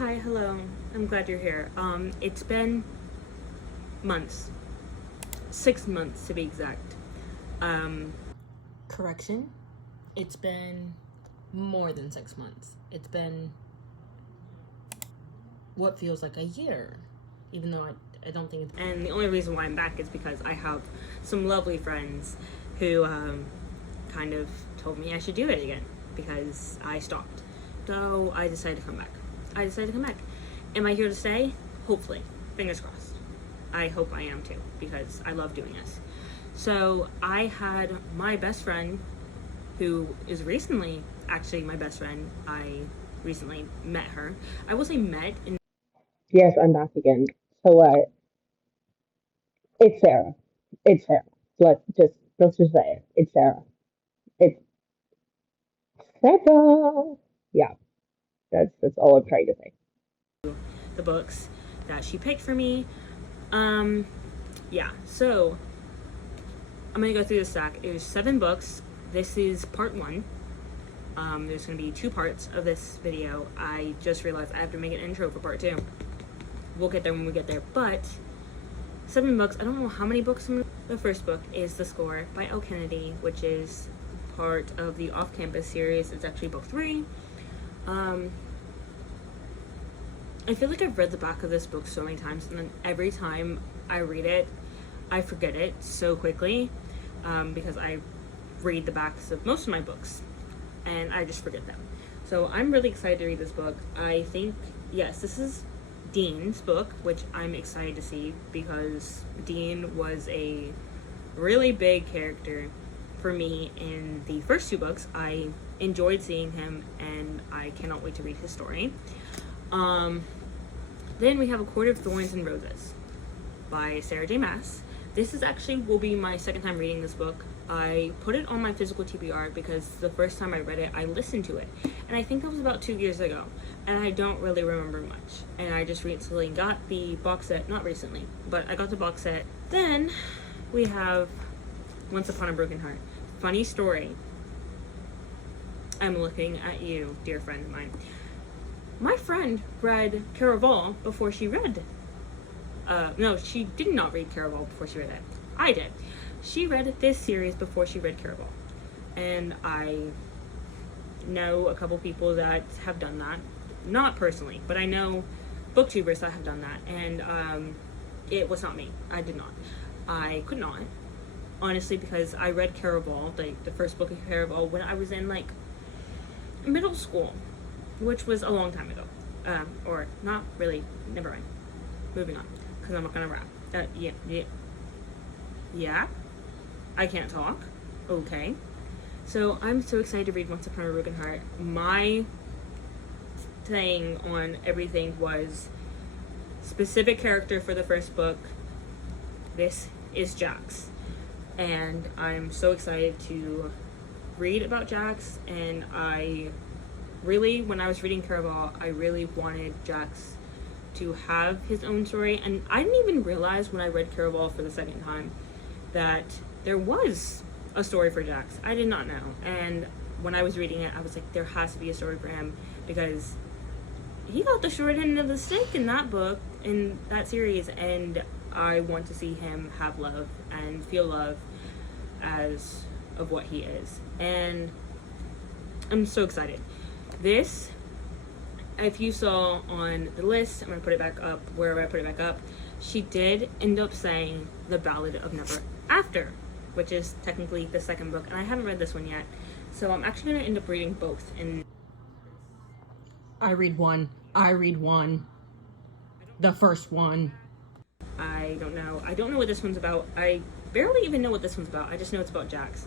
Hi, hello. I'm glad you're here. It's been months. 6 months to be exact. Correction. It's been more than 6 months. It's been what feels like a year. Even though I don't think it's... And the only reason why I'm back is because I have some lovely friends who kind of told me I should do it again because I stopped. So I decided to come back. Am I here to stay? Hopefully. Fingers crossed. I hope I am too, because I love doing this. So I had my best friend, who is recently actually my best friend. I recently met her. I will say met in... Yes, I'm back again. So it's Sarah. It's Sarah. Let's just say it. It's Sarah. It's Sarah. Yeah, that's all I'm trying to say. the books that she picked for me. Yeah, so I'm gonna go through the stack. It was 7 books. This is part 1. There's gonna be 2 parts of this video. I just realized I have to make an intro for part 2. We'll get there when we get there, but 7 books. I don't know how many books. The first book is The Score by L. Kennedy, which is part of the Off-Campus series. It's actually book 3. I feel like I've read the back of this book so many times, and then every time I read it, I forget it so quickly, because I read the backs of most of my books, and I just forget them. So I'm really excited to read this book. I think, yes, this is Dean's book, which I'm excited to see, because Dean was a really big character for me in the first 2 books. I enjoyed seeing him, and I cannot wait to read his story. Then we have A Court of Thorns and Roses by Sarah J. Maas. This is actually will be my second time reading this book. I put it on my physical TBR because the first time I read it, I listened to it. And I think that was about 2 years ago. And I don't really remember much. And I just recently got the box set, not recently, but I got the box set. Then we have Once Upon a Broken Heart. Funny story. I'm looking at you, dear friend of mine. My friend read Caraval before she read... no, she did not read Caraval before she read it. I did. She read this series before she read Caraval. And I know a couple people that have done that. Not personally, but I know booktubers that have done that. And it was not me. I did not. I could not. Honestly, because I read Caraval, like the first book of Caraval, when I was in like middle school, which was a long time ago. Or not really. Never mind. Moving on, because I'm not gonna rap. Yeah. I can't talk. Okay. So I'm so excited to read Once Upon a Broken Heart. My thing on everything was specific character for the first book. This is Jax. And I'm so excited to read about Jax. And when I was reading Caraval, I really wanted Jax to have his own story. And I didn't even realize when I read Caraval for the second time that there was a story for Jax. I did not know. And when I was reading it, I was like, there has to be a story for him, because he got the short end of the stick in that book, in that series, and I want to see him have love and feel love as of what he is. And I'm so excited. This, if you saw on the list, I'm going to put it back up, wherever I put it back up, she did end up saying The Ballad of Never After, which is technically the second book, and I haven't read this one yet, so I'm actually going to end up reading both. And I read one, the first one. I don't know what this one's about. I barely even know what this one's about. I just know it's about Jax.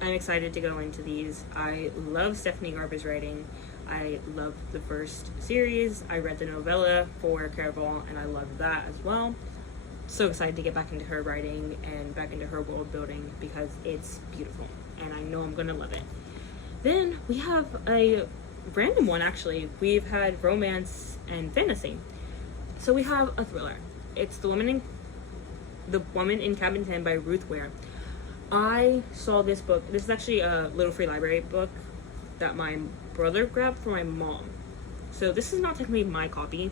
I'm excited to go into these. I love Stephanie Garber's writing. I love the first series. I read the novella for Caraval, and I loved that as well. So excited to get back into her writing and back into her world building, because it's beautiful, and I know I'm gonna love it. Then we have a random one, actually. We've had romance and fantasy. So we have a thriller. It's The Woman in Cabin 10 by Ruth Ware. I saw this book. This is actually a Little Free Library book that my brother grabbed for my mom. So this is not technically my copy,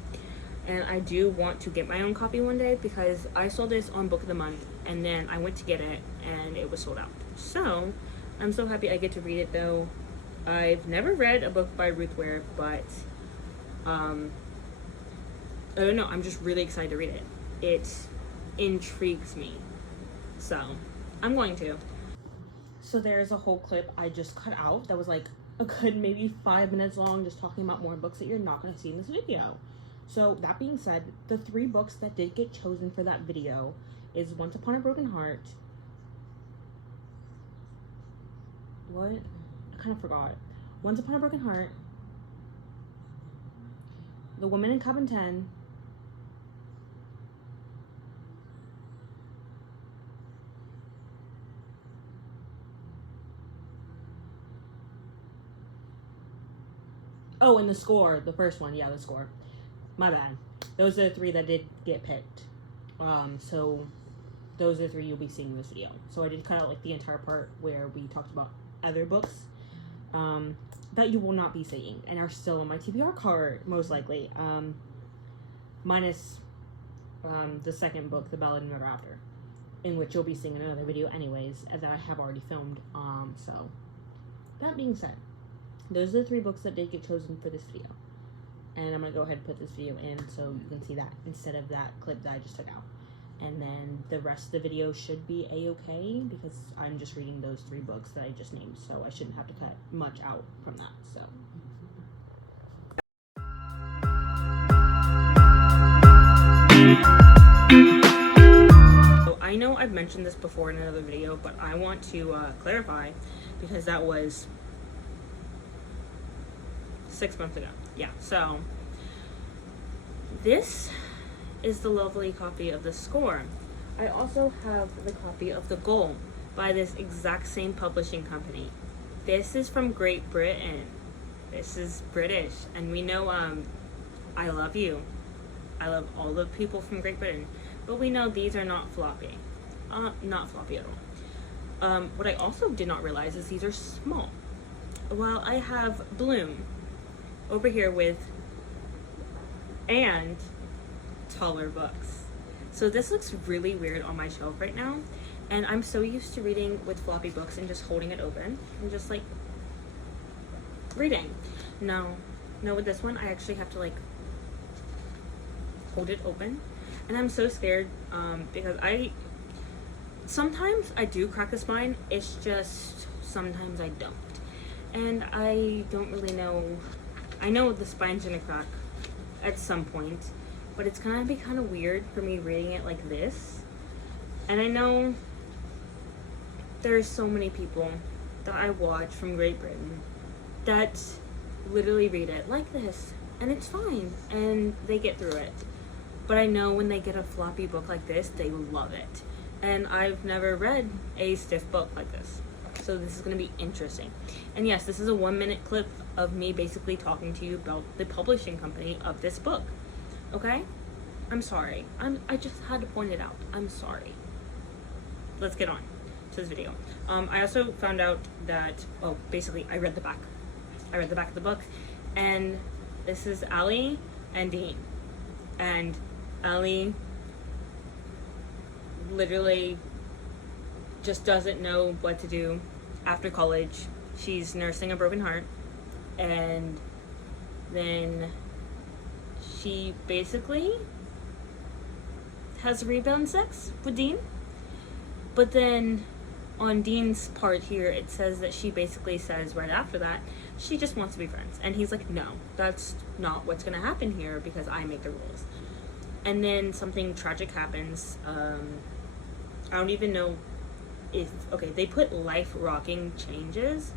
and I do want to get my own copy one day because I saw this on Book of the Month, and then I went to get it and it was sold out. So I'm so happy I get to read it though. I've never read a book by Ruth Ware, but I don't know, I'm just really excited to read it. It intrigues me. So I'm going to. So there's a whole clip I just cut out that was like a good maybe 5 minutes long, just talking about more books that you're not going to see in this video. So that being said, the 3 books that did get chosen for that video is Once Upon a Broken Heart. What? I kind of forgot. Once Upon a Broken Heart, The Woman in Cabin 10, oh, and The Score, the first one. Yeah, The Score. My bad. Those are the 3 that did get picked. So those are the 3 you'll be seeing in this video. So I did cut out like the entire part where we talked about other books that you will not be seeing and are still on my TBR card, most likely. Minus the second book, The Ballad of Never After, in which you'll be seeing in another video anyways, as I have already filmed. So that being said, those are the 3 books that did get chosen for this video. And I'm going to go ahead and put this video in so you can see that instead of that clip that I just took out. And then the rest of the video should be a-okay because I'm just reading those 3 books that I just named. So I shouldn't have to cut much out from that. So. I know I've mentioned this before in another video, but I want to clarify because that was 6 months ago. Yeah, so this is the lovely copy of The Score. I also have the copy of The Goal by this exact same publishing company. This is from Great Britain. This is British, and we know I love you. I love all the people from Great Britain, but we know these are not floppy. Not floppy at all. What I also did not realize is these are small. While I have Bloom over here with and taller books. So this looks really weird on my shelf right now, and I'm so used to reading with floppy books and just holding it open and just like reading. No, with this one I actually have to like hold it open, and I'm so scared because sometimes I do crack the spine. It's just sometimes I don't, and I don't really know. I know the spine's gonna crack at some point, but it's gonna be kind of weird for me reading it like this. And I know there's so many people that I watch from Great Britain that literally read it like this, and it's fine, and they get through it. But I know when they get a floppy book like this, they love it. And I've never read a stiff book like this. So this is going to be interesting. And yes, this is a 1-minute clip of me basically talking to you about the publishing company of this book. Okay? I'm sorry. I just had to point it out. I'm sorry. Let's get on to this video. I also found out that, basically I read the back. I read the back of the book, and this is Allie and Dean. And Allie literally just doesn't know what to do after college. She's nursing a broken heart, and then she basically has rebound sex with Dean. But then on Dean's part here, it says that she basically says right after that she just wants to be friends, and he's like, no, that's not what's gonna happen here because I make the rules. And then something tragic happens. I don't even know if, okay, they put life-rocking changes.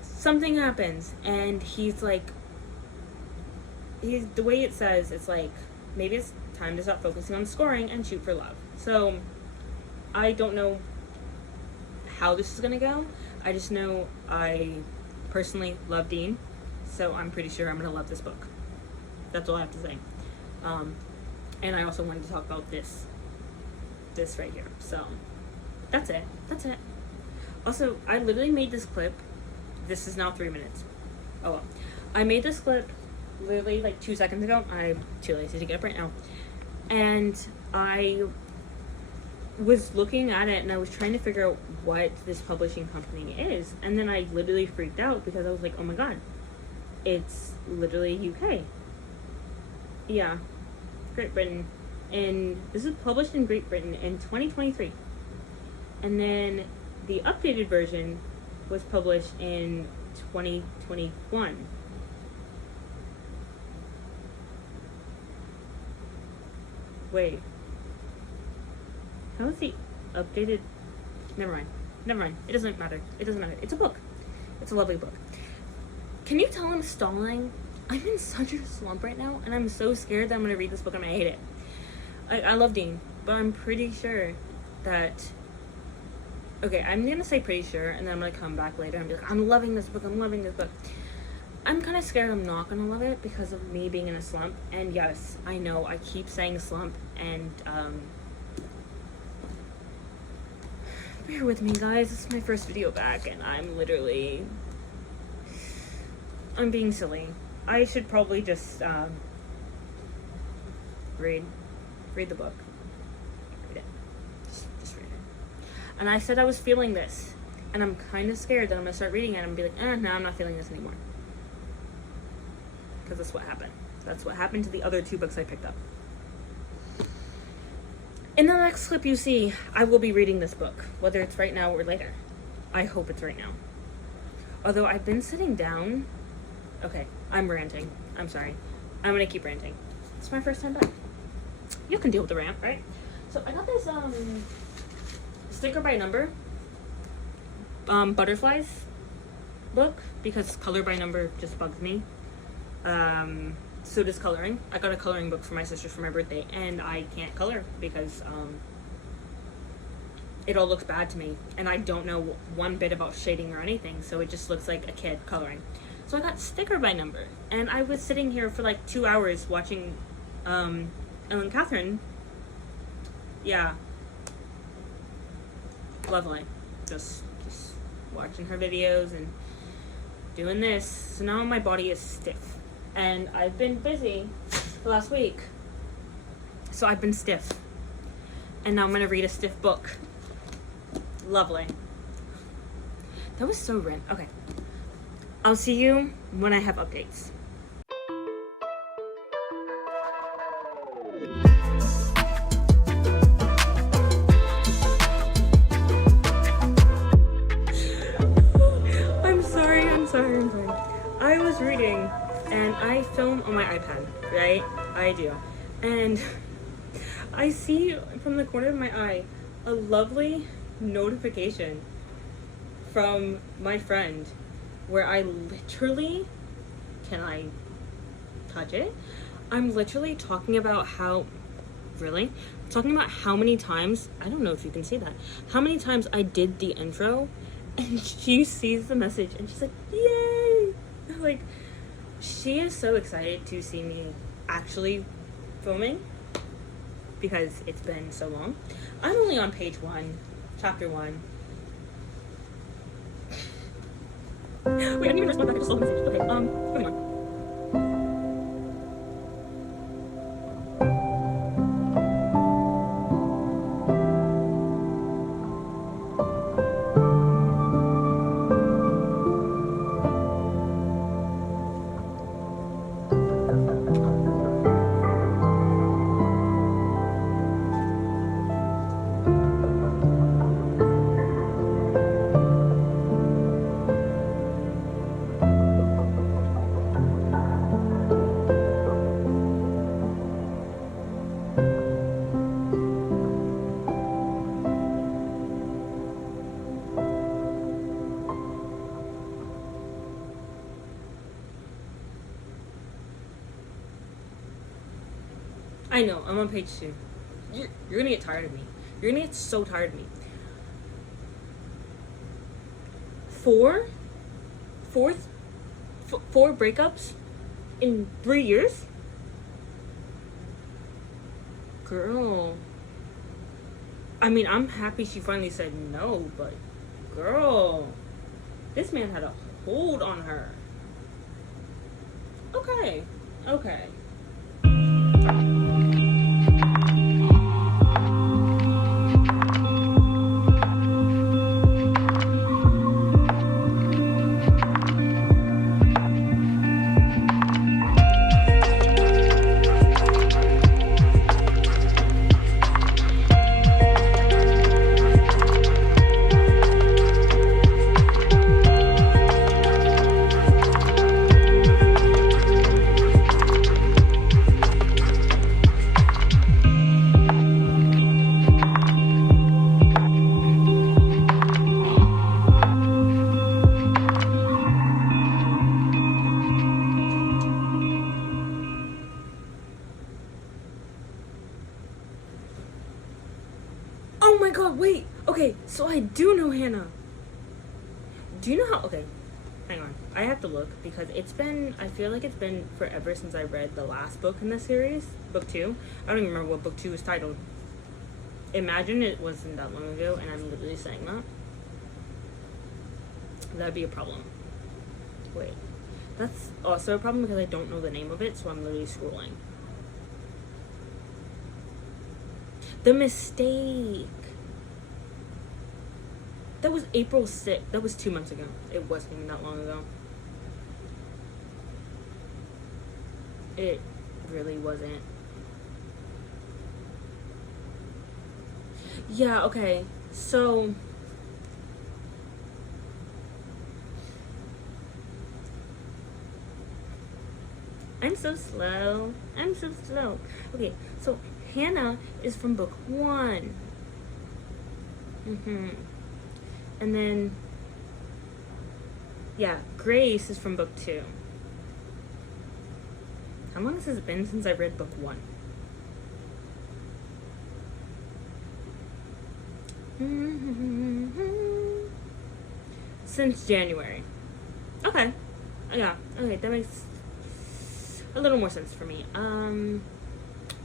Something happens, and he's like, the way it says, it's like, maybe it's time to stop focusing on scoring and shoot for love. So, I don't know how this is gonna go. I just know I personally love Dean, so I'm pretty sure I'm gonna love this book. That's all I have to say. And I also wanted to talk about this right here. So that's it. Also, I literally made this clip. This is now 3 minutes. Oh I made this clip literally like 2 seconds ago. I'm too lazy to get up right now. And I was looking at it and I was trying to figure out what this publishing company is. And then I literally freaked out because I was like, oh my god, it's literally UK. Yeah, Great Britain. And this is published in Great Britain in 2023. And then the updated version was published in 2021. Wait. How is the updated? Never mind. Never mind. It doesn't matter. It doesn't matter. It's a book. It's a lovely book. Can you tell I'm stalling? I'm in such a slump right now, and I'm so scared that I'm going to read this book and I hate it. I love Dean, but I'm pretty sure that... Okay, I'm going to say pretty sure, and then I'm going to come back later and be like, I'm loving this book, I'm loving this book. I'm kind of scared I'm not going to love it because of me being in a slump. And yes, I know, I keep saying slump, and bear with me, guys. This is my first video back, and I'm being silly. I should probably just read the book. Read it. Just read it. And I said I was feeling this, and I'm kind of scared that I'm gonna start reading it and be like, no, I'm not feeling this anymore. Because that's what happened. That's what happened to the other 2 books I picked up. In the next clip you see, I will be reading this book, whether it's right now or later. I hope it's right now. Although I've been sitting down... Okay, I'm ranting. I'm sorry. I'm gonna keep ranting. It's my first time back. You can deal with the rant, right? So I got this sticker by number butterflies book because color by number just bugs me. So does coloring. I got a coloring book for my sister for my birthday, and I can't color because it all looks bad to me, and I don't know one bit about shading or anything, so it just looks like a kid coloring. So I got sticker by number, and I was sitting here for like 2 hours watching Ellen Catherine. Yeah, lovely. Just watching her videos and doing this. So now my body is stiff. And I've been busy the last week, so I've been stiff. And now I'm gonna read a stiff book. Lovely. That was so random. Okay. I'll see you when I have updates. I'm sorry. I was reading, and I film on my iPad, right? I do. And I see from the corner of my eye a lovely notification from my friend where I literally, can I touch it? I'm literally talking about how, really? Talking about how many times, I don't know if you can see that, how many times I did the intro, and she sees the message and she's like, yay! Like, she is so excited to see me actually filming because it's been so long. I'm only on page 1, chapter 1. Wait, I didn't even respond back, I just saw the message. Okay, moving on. I know, I'm on page 2. You're gonna get tired of me. You're gonna get so tired of me. Four breakups in 3 years? Girl. I mean, I'm happy she finally said no, but girl, this man had a hold on her. Okay. Okay. Oh my god, wait. Okay, so I do know Hannah. Do you know how? Okay, hang on. I have to look because it's been, I feel like it's been forever since I read the last book in the series, book 2. I don't even remember what book 2 was titled. Imagine it wasn't that long ago and I'm literally saying that. That'd be a problem. Wait. That's also a problem because I don't know the name of it, so I'm literally scrolling. The Mistake. That was April 6th. That was 2 months ago. It wasn't even that long ago. It really wasn't. Yeah, okay. So I'm so slow. I'm so slow. Okay, so Hannah is from book 1. And then, yeah, Grace is from book 2. How long has it been since I read book 1? Since January. Okay. Yeah. Okay, that makes a little more sense for me.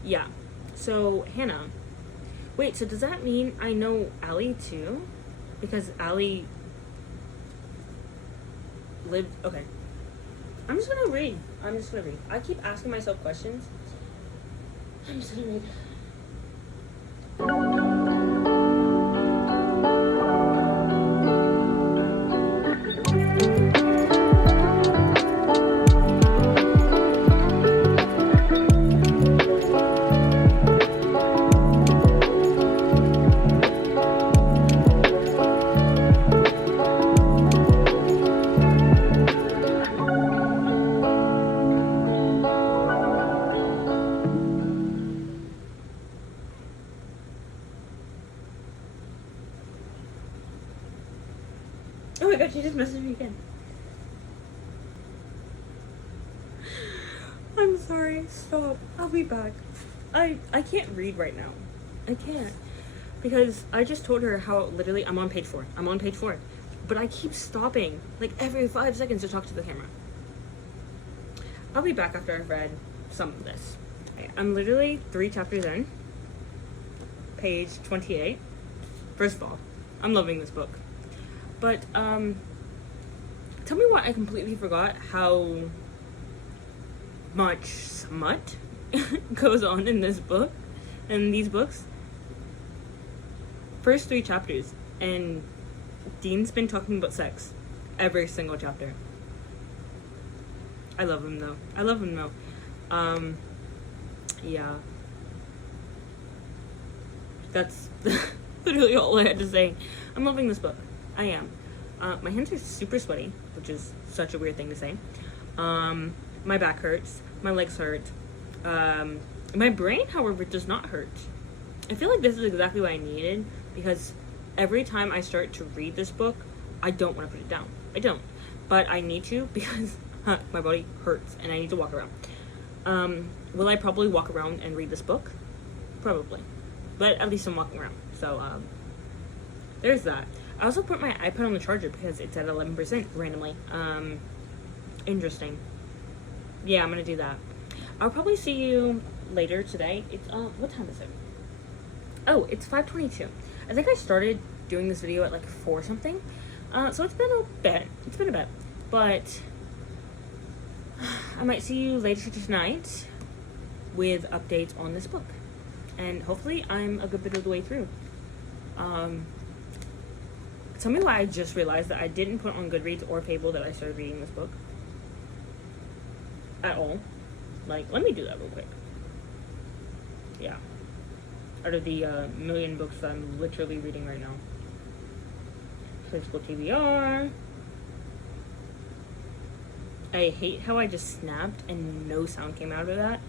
Yeah. So, Hannah. Wait, so does that mean I know Allie too? Because Allie lived... Okay. I'm just gonna read. I keep asking myself questions. I'm just gonna read. Oh my god, she just messaged me again. I'm sorry, stop. I'll be back. I can't read right now. I can't. Because I just told her how literally I'm on page 4. I'm on page 4. But I keep stopping like every 5 seconds to talk to the camera. I'll be back after I've read some of this. Okay, I'm literally 3 chapters in. Page 28. First of all, I'm loving this book. But, tell me why I completely forgot how much smut goes on in this book, in these books. First 3 chapters, and Dean's been talking about sex every single chapter. I love him though. Yeah. That's literally all I had to say. I'm loving this book. I am. My hands are super sweaty, which is such a weird thing to say. My back hurts. My legs hurt. My brain, however, does not hurt. I feel like this is exactly what I needed, because every time I start to read this book, I don't want to put it down. I don't. But I need to, because my body hurts and I need to walk around. Will I probably walk around and read this book? Probably. But at least I'm walking around. So, there's that. I also put my iPad on the charger because it's at 11% randomly. Interesting. Yeah, I'm gonna do that. I'll probably see you later today. It's, what time is it? Oh, it's 5:22. I think I started doing this video at like 4 something. So it's been a bit. But I might see you later tonight with updates on this book. And hopefully I'm a good bit of the way through. Tell me why I just realized that I didn't put on Goodreads or Fable that I started reading this book. At all. Like, let me do that real quick. Yeah. Out of the million books that I'm literally reading right now. Physical TBR. I hate how I just snapped and no sound came out of that.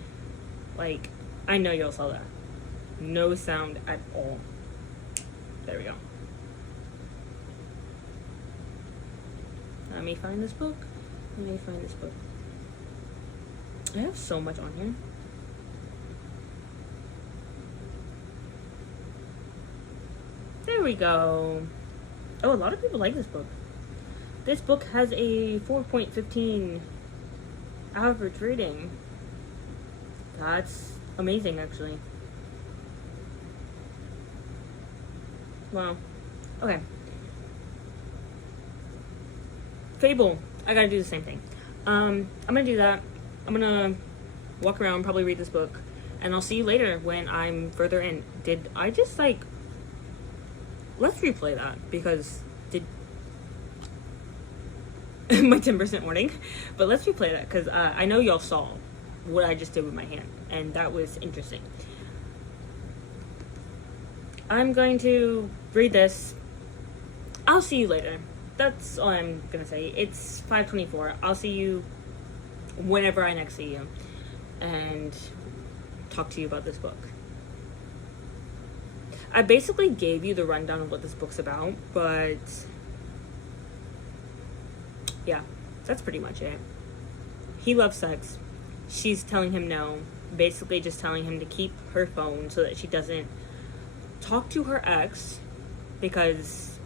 Like, I know y'all saw that. No sound at all. There we go. Let me find this book. I have so much on here. There we go. Oh, a lot of people like this book. This book has a 4.15 average rating. That's amazing, actually. Wow. Okay. Fable. I gotta do the same thing. I'm gonna do that. I'm gonna walk around, probably read this book, and I'll see you later when I'm further in. Did I just, like... Let's replay that, because... my 10% warning. But let's replay that, because I know y'all saw what I just did with my hand, and that was interesting. I'm going to read this. I'll see you later. That's all I'm gonna say. It's 5:24. I'll see you whenever I next see you and talk to you about this book. I basically gave you the rundown of what this book's about, but yeah, that's pretty much it. He loves sex. She's telling him no, basically just telling him to keep her phone so that she doesn't talk to her ex, because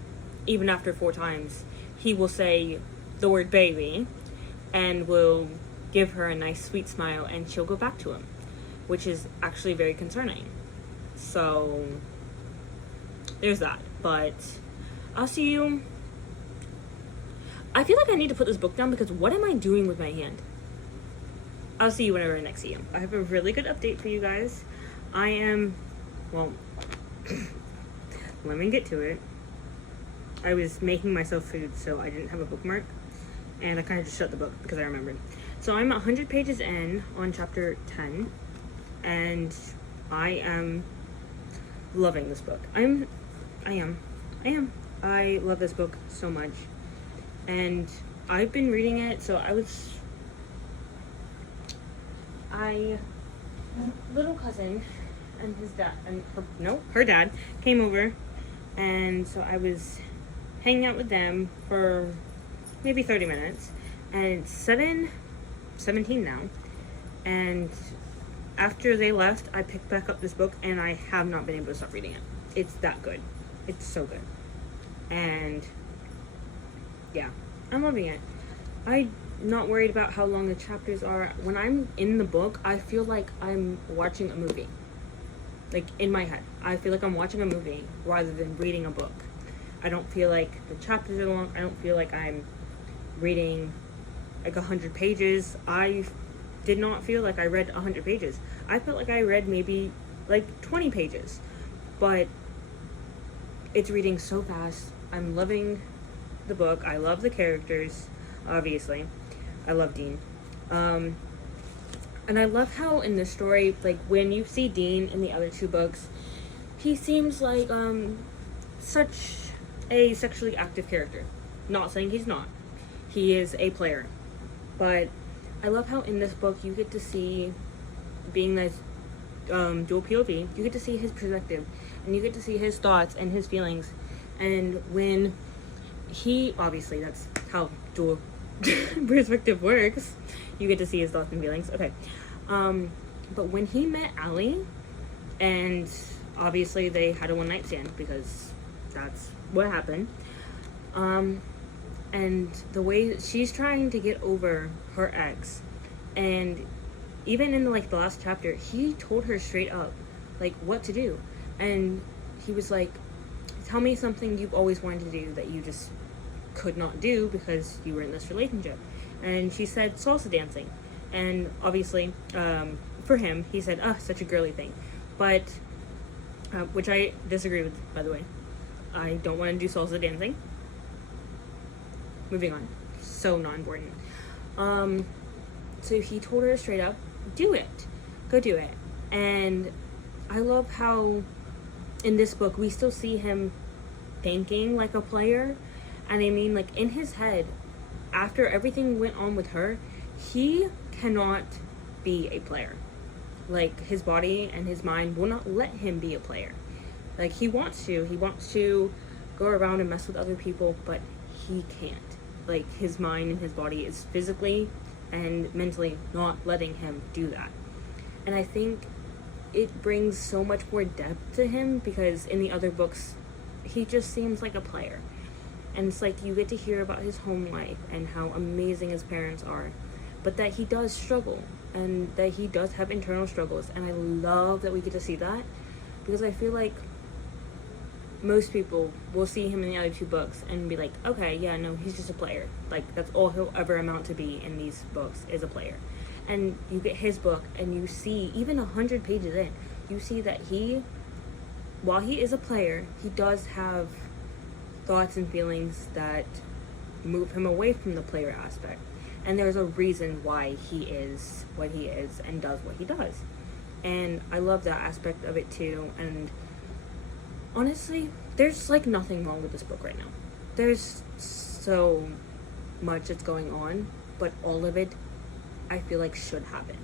even after 4 times, he will say the word baby and will give her a nice sweet smile and she'll go back to him, which is actually very concerning. So there's that. But I'll see you. I feel like I need to put this book down because what am I doing with my hand? I'll see you whenever I next see you. I have a really good update for you guys. Well, let me get to it. I was making myself food, so I didn't have a bookmark, and I kind of just shut the book because I remembered. So I'm 100 pages in on chapter 10, and I am loving this book. I am. I love this book so much, and I've been reading it. So little cousin and his dad and her dad came over, and so I was hanging out with them for maybe 30 minutes, and it's 7:17 now, and after they left, I picked back up this book, and I have not been able to stop reading it. It's that good. It's so good. And yeah, I'm loving it. I'm not worried about how long the chapters are. When I'm in the book, I feel like I'm watching a movie. Like, in my head, I feel like I'm watching a movie rather than reading a book. I don't feel like the chapters are long. I don't feel like I'm reading like 100 pages. I did not feel like I read 100 pages. I felt like I read maybe like 20 pages. But it's reading so fast. I'm loving the book. I love the characters, obviously. I love Dean. And I love how in this story, like, when you see Dean in the other 2 books, he seems like such a sexually active character. Not saying he's not. He is a player. But I love how in this book you get to see, being this dual POV, you get to see his perspective, and you get to see his thoughts and his feelings. And when he, obviously that's how dual perspective works, you get to see his thoughts and feelings. Okay. But when he met Allie, and obviously they had a one-night stand because that's what happened, and the way that she's trying to get over her ex, and even in the last chapter, he told her straight up like what to do, and he was like, tell me something you've always wanted to do that you just could not do because you were in this relationship. And she said salsa dancing, And obviously, for him, he said, "Oh, such a girly thing," but which I disagree with, by the way. I don't want to do salsa dancing. Moving on. So not important. So he told her straight up, do it. Go do it. And I love how in this book we still see him thinking like a player. And I mean, like, in his head, after everything went on with her, he cannot be a player. Like, his body and his mind will not let him be a player. Like, he wants to go around and mess with other people, but he can't. Like, his mind and his body is physically and mentally not letting him do that. And I think it brings so much more depth to him, because in the other books, he just seems like a player. And it's like, you get to hear about his home life and how amazing his parents are, but that he does struggle and that he does have internal struggles. And I love that we get to see that, because I feel like most people will see him in the other two books and be like, okay, yeah, no, he's just a player. Like, that's all he'll ever amount to be in these books, is a player. And you get his book and you see, even 100 pages in, you see that while he is a player, he does have thoughts and feelings that move him away from the player aspect. And there's a reason why he is what he is and does what he does. And I love that aspect of it too. And honestly, there's like nothing wrong with this book right now. There's so much that's going on, but all of it I feel like should happen.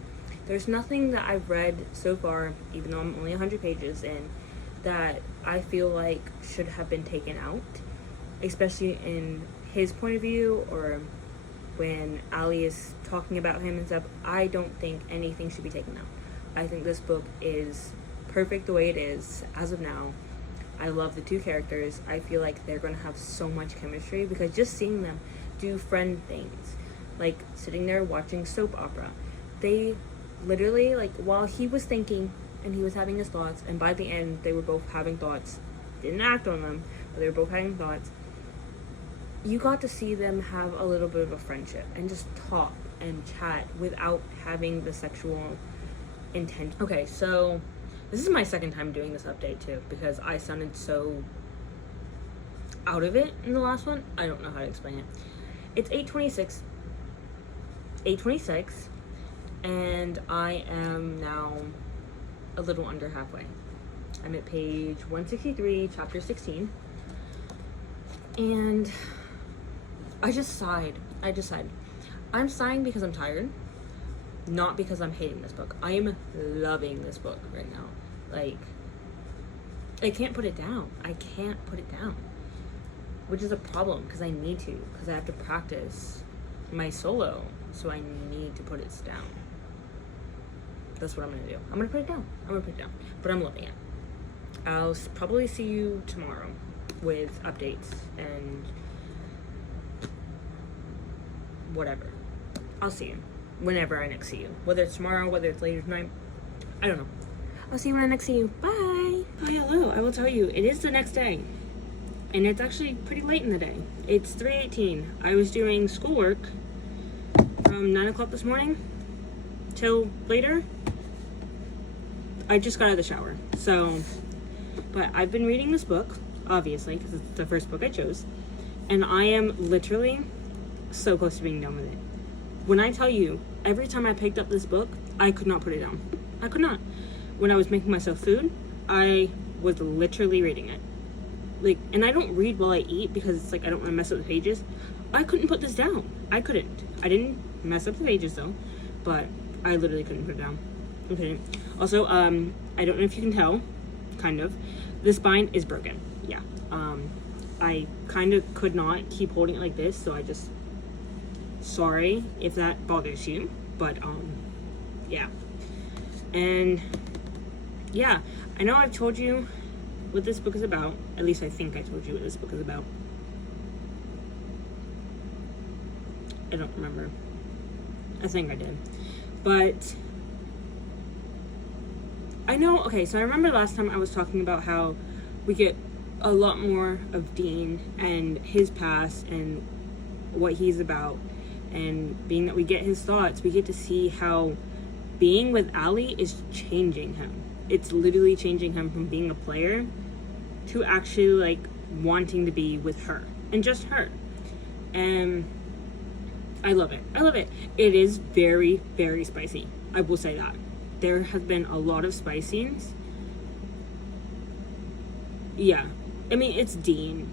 There's nothing that I've read so far, even though I'm only 100 pages in, that I feel like should have been taken out, especially in his point of view, or when Ali is talking about him and stuff. I don't think anything should be taken out. I think this book is perfect the way it is as of now. I love the two characters. I feel like they're going to have so much chemistry, because just seeing them do friend things, like sitting there watching soap opera, they literally, like, while he was thinking and he was having his thoughts, and by the end they were both having thoughts, didn't act on them, but they were both having thoughts, you got to see them have a little bit of a friendship and just talk and chat without having the sexual intent. Okay, so this is my second time doing this update too, because I sounded so out of it in the last one. I don't know how to explain it. It's 8:26, and I am now a little under halfway. I'm at page 163, chapter 16, and I just sighed. I'm sighing because I'm tired, not because I'm hating this book. I am loving this book right now. Like, I can't put it down. Which is a problem, because I need to, because I have to practice my solo, so I need to put it down. That's what I'm gonna do. I'm gonna put it down. But I'm loving it. I'll probably see you tomorrow with updates and whatever. I'll see you whenever I next see you. Whether it's tomorrow, whether it's later tonight, I don't know. I'll see you when I next see you. Bye. Oh, hello. I will tell you, it is the next day. And it's actually pretty late in the day. It's 3:18. I was doing schoolwork from 9 o'clock this morning till later. I just got out of the shower. So, but I've been reading this book, obviously, because it's the first book I chose. And I am literally so close to being done with it. When I tell you, every time I picked up this book, I could not put it down. I could not. When I was making myself food, I was literally reading it. Like, and I don't read while I eat, because it's like, I don't want to mess up the pages. I couldn't put this down. I couldn't. I didn't mess up the pages though, but I literally couldn't put it down. I couldn't. Also, I don't know if you can tell, kind of, this spine is broken. Yeah. I kind of could not keep holding it like this, so I just, sorry if that bothers you, but yeah. And yeah, I know I've told you what this book is about. At least I think I told you what this book is about. I don't remember. I think I did. But I know, okay, so I remember last time I was talking about how we get a lot more of Dean and his past and what he's about and being that we get his thoughts, we get to see how being with Allie is changing him. It's literally changing him from being a player to actually like wanting to be with her and just her. And I love it. I love it. It is very, very spicy. I will say that. There have been a lot of spice scenes. Yeah. I mean, it's Dean.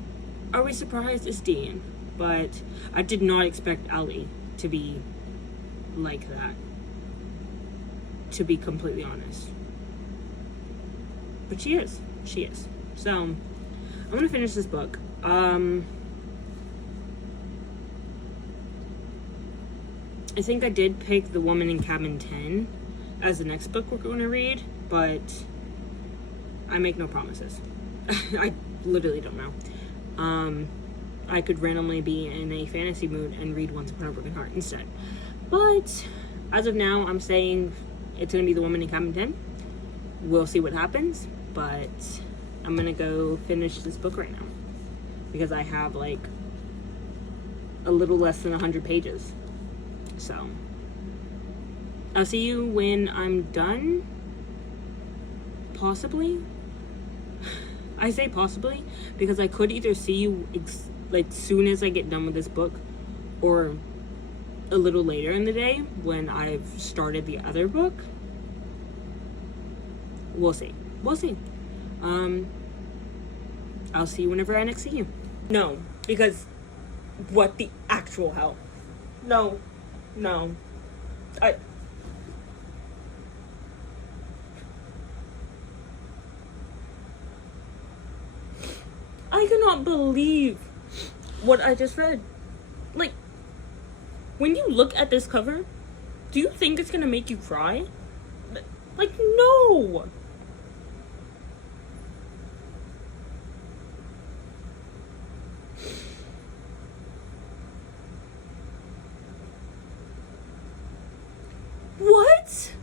Are we surprised? It's Dean. But I did not expect Allie to be like that. To be completely honest. But she is. She is. So, I'm going to finish this book. I think I did pick The Woman in Cabin 10 as the next book we're going to read, but I make no promises. I literally don't know. I could randomly be in a fantasy mood and read Once Upon a Broken Heart instead. But as of now, I'm saying it's going to be The Woman in Cabin 10. We'll see what happens, but I'm going to go finish this book right now because I have like a little less than 100 pages. So, I'll see you when I'm done. Possibly. I say possibly because I could either see you like soon as I get done with this book, or a little later in the day when I've started the other book. We'll see. We'll see. I'll see you whenever I next see you. No, because what the actual hell? No. No. I cannot believe what I just read. Like, when you look at this cover, do you think it's gonna make you cry? Like, no! What?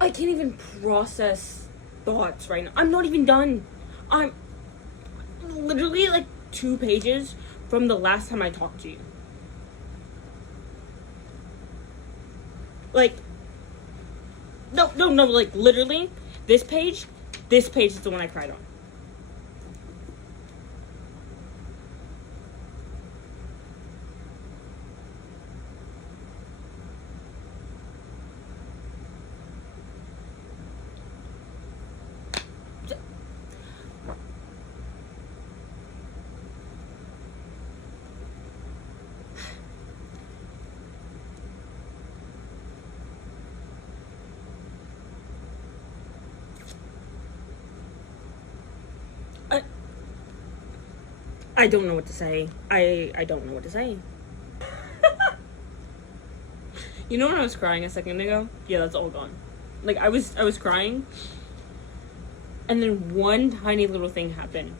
I can't even process thoughts right now. I'm not even done. I'm literally like 2 pages from the last time I talked to you. Like, no, like literally, this page is the one I cried on. I don't know what to say. I don't know what to say. You know when I was crying a second ago? Yeah, that's all gone. Like, I was crying, and then one tiny little thing happened,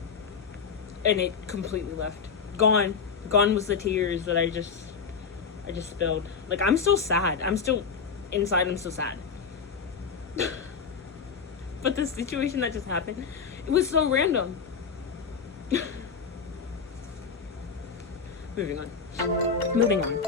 and it completely left. Gone was the tears that I just spilled. Like, I'm still sad. I'm still inside. I'm still sad. But the situation that just happened, it was so random. Moving on.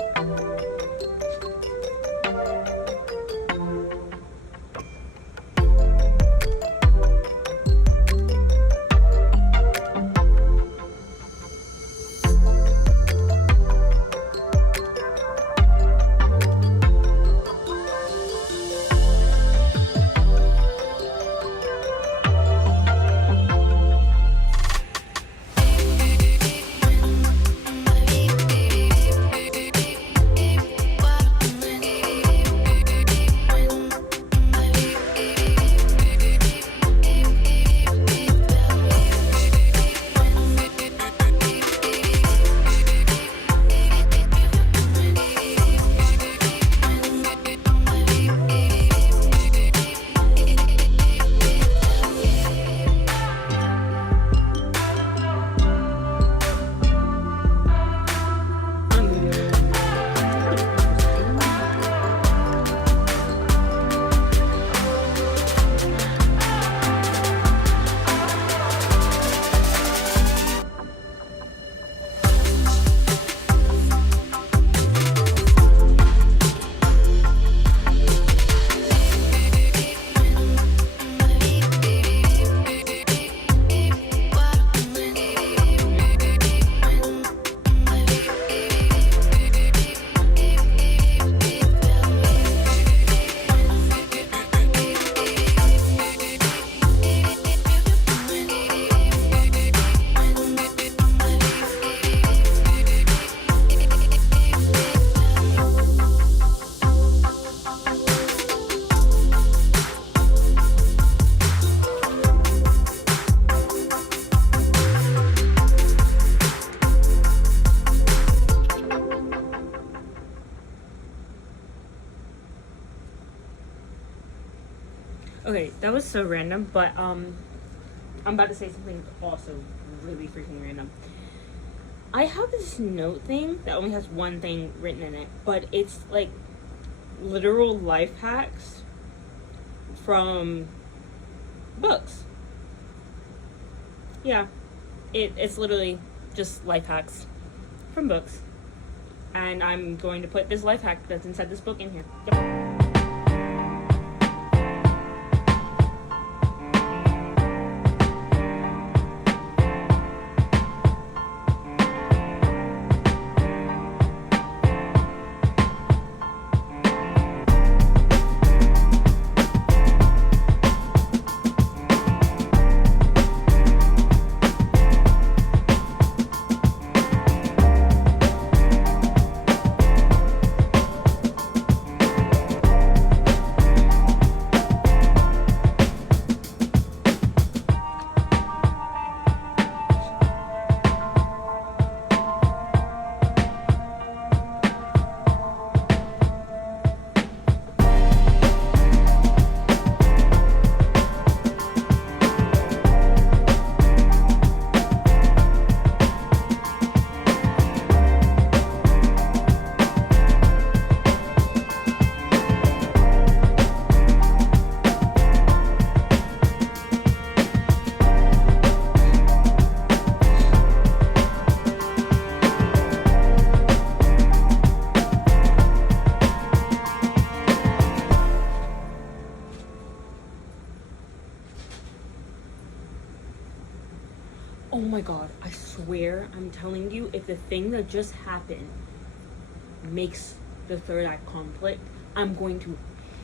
Okay, that was so random, but I'm about to say something also really freaking random. I have this note thing that only has one thing written in it, but it's like literal life hacks from books. Yeah, it's literally just life hacks from books. And I'm going to put this life hack that's inside this book in here. Yep. Oh my god, I swear, I'm telling you, if the thing that just happened makes the third act conflict, I'm going to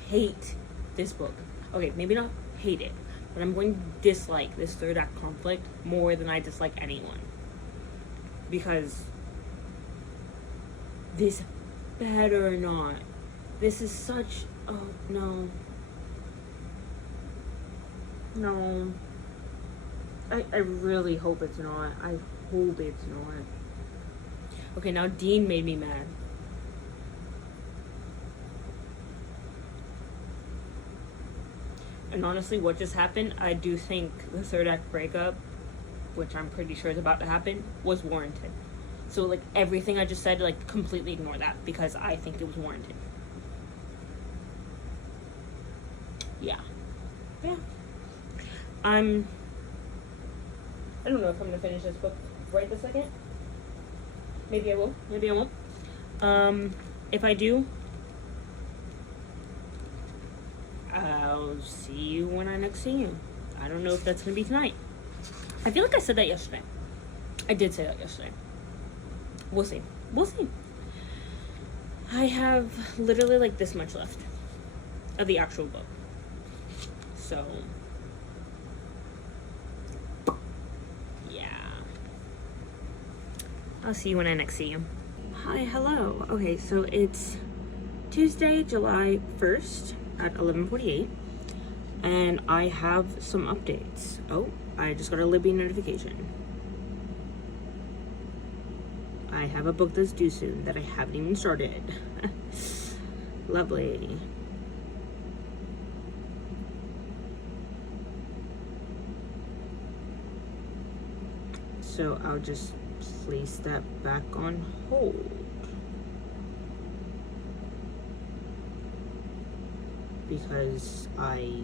hate this book. Okay, maybe not hate it, but I'm going to dislike this third act conflict more than I dislike anyone. Because this better not. This is such, oh no. No. I really hope it's not. I hope it's not. Okay, now Dean made me mad. And honestly, what just happened, I do think the third act breakup, which I'm pretty sure is about to happen, was warranted. So, like, everything I just said, like, completely ignore that, because I think it was warranted. Yeah. Yeah. I don't know if I'm gonna finish this book right this second. Maybe I will. Maybe I won't. If I do, I'll see you when I next see you. I don't know if that's gonna be tonight. I feel like I said that yesterday. I did say that yesterday. We'll see. We'll see. I have literally like this much left of the actual book. So I'll see you when I next see you. Hi, hello. Okay, so it's Tuesday, July 1st at 11:48, and I have some updates. Oh, I just got a Libby notification. I have a book that's due soon that I haven't even started. Lovely. So I'll just place that back on hold. Because I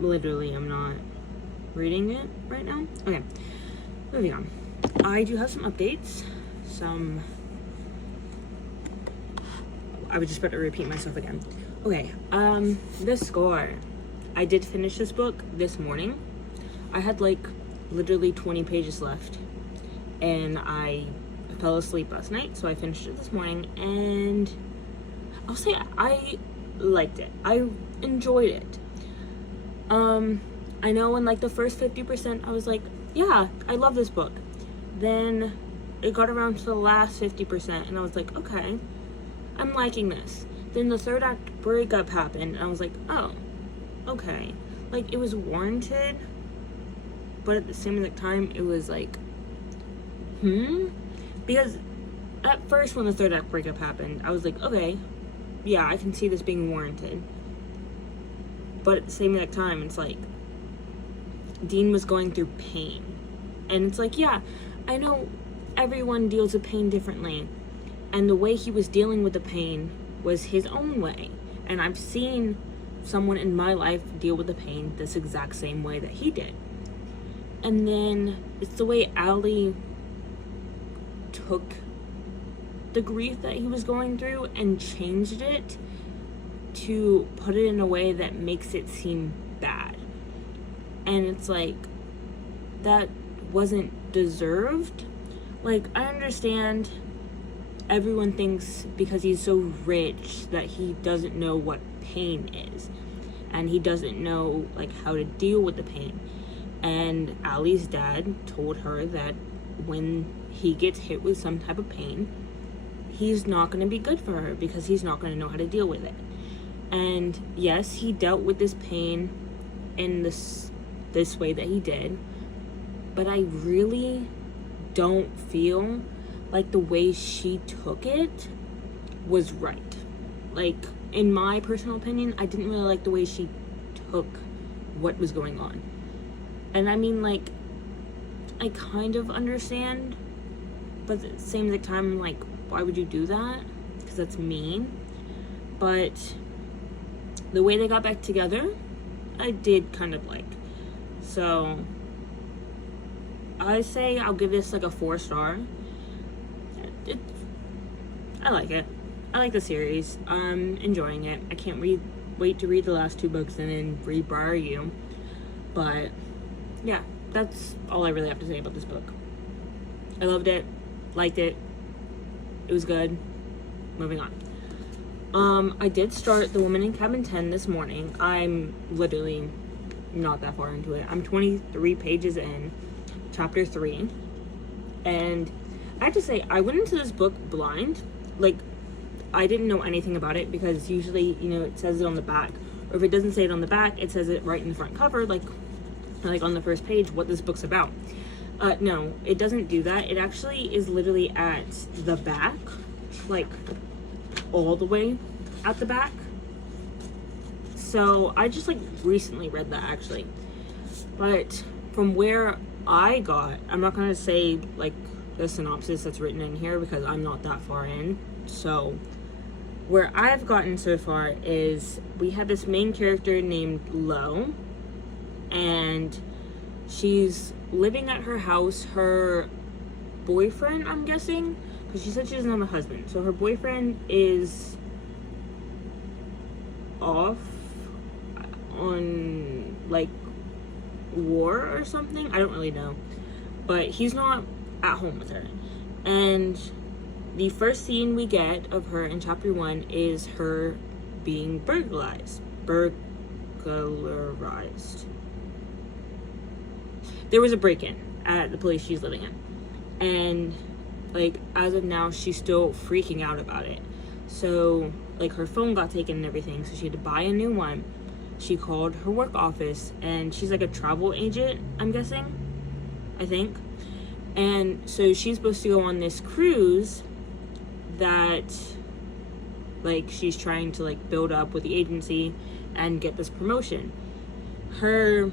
literally am not reading it right now. Okay, moving on. I do have some updates. I was just about to repeat myself again. Okay, the score. I did finish this book this morning. I had like literally 20 pages left, and I fell asleep last night, so I finished it this morning, and I'll say I liked it. I enjoyed it. I know in like the first 50% I was like, yeah, I love this book. Then it got around to the last 50% and I was like, okay, I'm liking this. Then the third act breakup happened and I was like, oh, okay. Like, it was warranted, but at the same time it was like, because at first when the third act breakup happened, I was like, okay, yeah, I can see this being warranted. But at the same exact time, it's like, Dean was going through pain. And it's like, yeah, I know everyone deals with pain differently. And the way he was dealing with the pain was his own way. And I've seen someone in my life deal with the pain this exact same way that he did. And then it's the way Allie took the grief that he was going through and changed it to put it in a way that makes it seem bad. And it's like, that wasn't deserved. Like, I understand everyone thinks because he's so rich that he doesn't know what pain is. And he doesn't know, like, how to deal with the pain. And Allie's dad told her that when he gets hit with some type of pain, he's not going to be good for her because he's not going to know how to deal with it. And yes, he dealt with this pain in this way that he did, but I really don't feel like the way she took it was right. Like, in my personal opinion, I didn't really like the way she took what was going on. And I mean, like, I kind of understand, but at the same time, I'm like, why would you do that? Because that's mean. But the way they got back together, I did kind of like. So I say I'll give this like a 4-star. I like it. I like the series. I'm enjoying it. I can't wait to read the last 2 books and then read Briar You. But yeah, that's all I really have to say about this book. I loved it. Liked it. It was good. Moving on. I did start The Woman in Cabin 10 this morning. I'm literally not that far into it. I'm 23 pages in, chapter 3. And I have to say, I went into this book blind. Like, I didn't know anything about it because usually, you know, it says it on the back. Or if it doesn't say it on the back, it says it right in the front cover, like on the first page, what this book's about. No, it doesn't do that. It actually is literally at the back, like all the way at the back. So I just like recently read that actually. But from where I got, I'm not going to say like the synopsis that's written in here because I'm not that far in. So where I've gotten so far is we have this main character named Lo, and she's living at her house. Her boyfriend, I'm guessing, because she said she doesn't have a husband, so her boyfriend is off on like war or something. I don't really know, but he's not at home with her. And the first scene we get of her in chapter 1 is her being burglarized. There was a break-in at the place she's living in, and like as of now she's still freaking out about it. So like her phone got taken and everything, so she had to buy a new one. She called her work office, and she's like a travel agent, I'm guessing, I think. And so she's supposed to go on this cruise that like she's trying to like build up with the agency and get this promotion. Her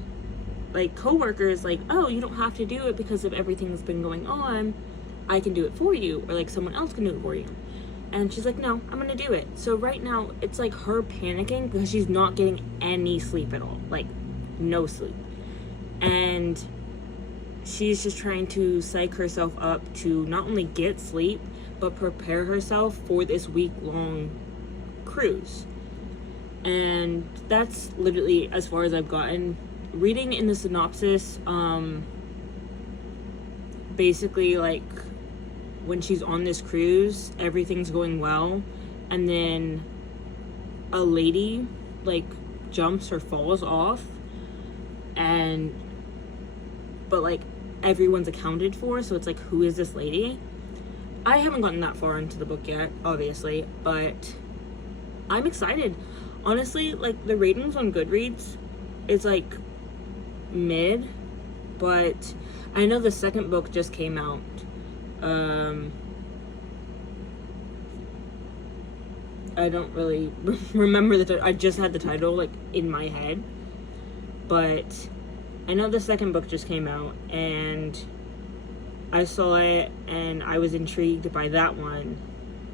like coworker is like, oh, you don't have to do it because of everything that's been going on. I can do it for you, or like someone else can do it for you. And she's like, no, I'm gonna do it. So right now it's like her panicking because she's not getting any sleep at all, like no sleep. And she's just trying to psych herself up to not only get sleep, but prepare herself for this week-long cruise. And that's literally as far as I've gotten. Reading in the synopsis, basically like when she's on this cruise, everything's going well, and then a lady like jumps or falls off, but like everyone's accounted for, so it's like, who is this lady? I haven't gotten that far into the book yet, obviously, but I'm excited. Honestly, like the ratings on Goodreads, it's like mid, but I know the second book just came out. I don't really remember the title. I just had the title like in my head, but I know the second book just came out, and I saw it, and I was intrigued by that one,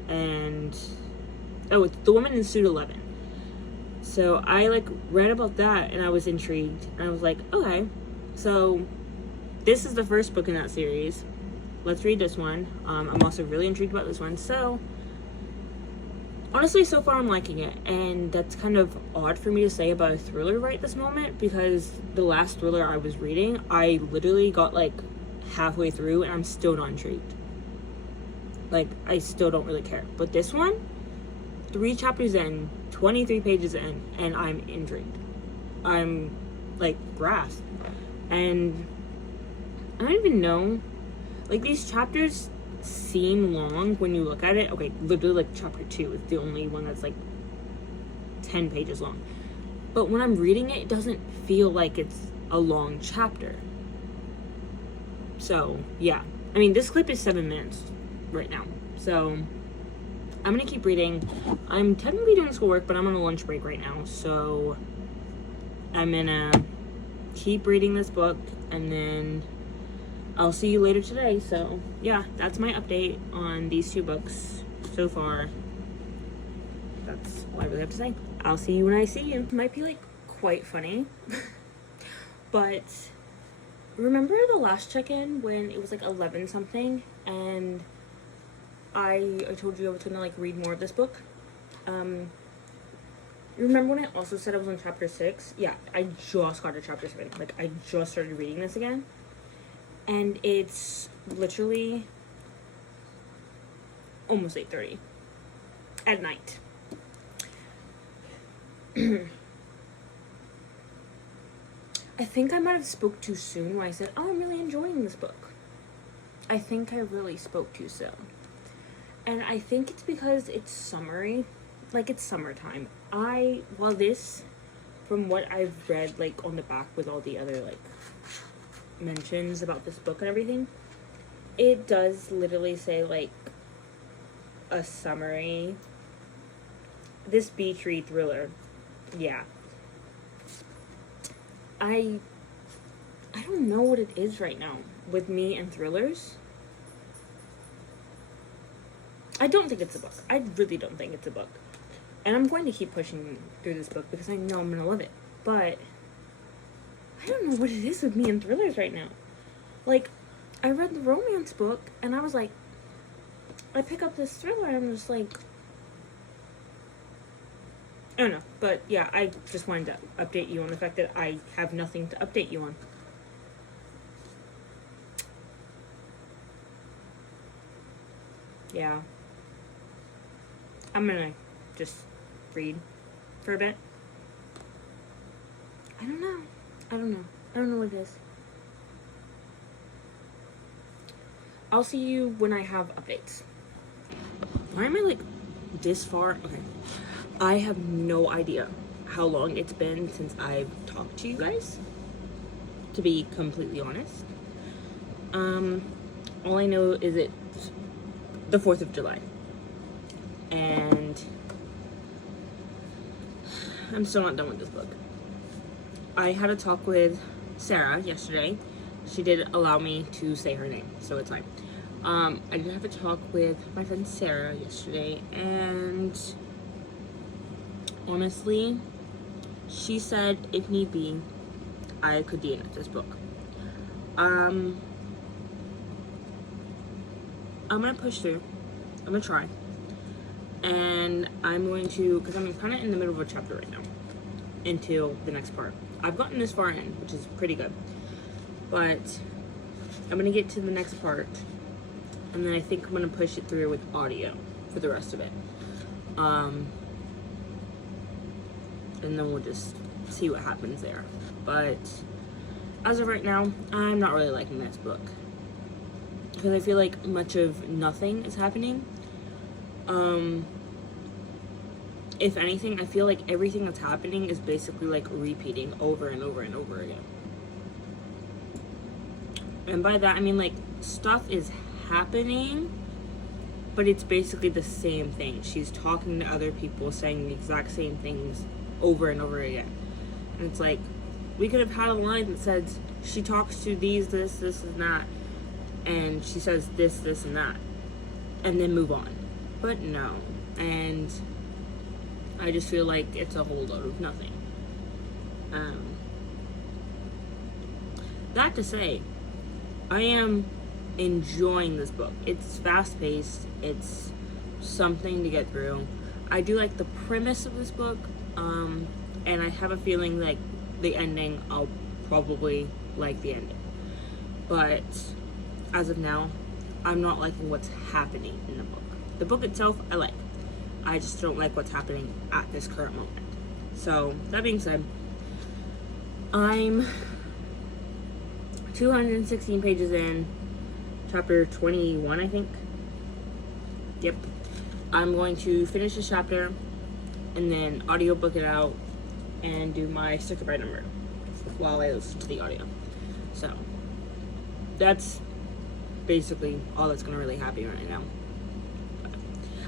and oh, it's The Woman in Suit 11. So I like read about that, and I was intrigued, and I was like, okay, so this is the first book in that series. Let's read this one. I'm also really intrigued about this one. So honestly, so far I'm liking it, and that's kind of odd for me to say about a thriller right this moment, because the last thriller I was reading, I literally got like halfway through and I'm still not intrigued. Like, I still don't really care. But this one, 3 chapters in, 23 pages in, and I'm intrigued. I'm like grasped. And I don't even know, like, these chapters seem long when you look at it. Okay, literally like chapter 2 is the only one that's like 10 pages long. But when I'm reading it, it doesn't feel like it's a long chapter. So, yeah. I mean, this clip is 7 minutes right now. So, I'm gonna keep reading. I'm technically doing schoolwork, but I'm on a lunch break right now. So, I'm gonna keep reading this book, and then I'll see you later today. So, yeah, that's my update on these 2 books so far. That's all I really have to say. I'll see you when I see you. It might be, like, quite funny. But remember the last check-in when it was, like, 11 something? And I told you I was gonna, like, read more of this book? Remember when I also said I was on chapter 6? Yeah, I just got to chapter 7. Like, I just started reading this again. And it's literally almost 8:30 at night. I think I might have spoke too soon when I said, oh, I'm really enjoying this book. I think I really spoke too soon. And I think it's because it's summery. Like, it's summertime. Well, this, from what I've read, like, on the back with all the other, like, mentions about this book and everything, it does literally say, like, a summary. This beach read thriller. Yeah. I don't know what it is right now with me and thrillers. I don't think it's a book. I really don't think it's a book. And I'm going to keep pushing through this book because I know I'm going to love it. But I don't know what it is with me and thrillers right now. Like, I read the romance book and I was like, I pick up this thriller and I'm just like, I don't know. But yeah, I just wanted to update you on the fact that I have nothing to update you on. Yeah. I'm gonna just read for a bit. I don't know. I don't know what it is. I'll see you when I have updates. Why am I like this far? Okay. I have no idea how long it's been since I've talked to you guys, to be completely honest. All I know is it's the 4th of July. And I'm still not done with this book. I had a talk with Sarah yesterday. She did allow me to say her name, so it's fine. I did have a talk with my friend Sarah yesterday, and honestly, she said if need be, I could DNF this book. I'm gonna push through. I'm gonna try. And I'm going to, because I'm kind of in the middle of a chapter right now, until the next part. I've gotten this far in, which is pretty good. But I'm going to get to the next part, and then I think I'm going to push it through with audio for the rest of it. And then we'll just see what happens there. But as of right now, I'm not really liking this book, because I feel like much of nothing is happening. If anything, I feel like everything that's happening is basically like repeating over and over and over again. And by that, I mean like stuff is happening, but it's basically the same thing. She's talking to other people, saying the exact same things over and over again. And it's like, we could have had a line that says, she talks to these, this, and that, and she says this, and that, and then move on. But no. And I just feel like it's a whole load of nothing. That to say, I am enjoying this book. It's fast-paced. It's something to get through. I do like the premise of this book, and I have a feeling like the ending, I'll probably like the ending. But as of now, I'm not liking what's happening in the book. The book itself, I like. I just don't like what's happening at this current moment. So, that being said, I'm 216 pages in, chapter 21, I think. Yep. I'm going to finish this chapter and then audiobook it out and do my circuit breaker number while I listen to the audio. So, that's basically all that's going to really happen right now.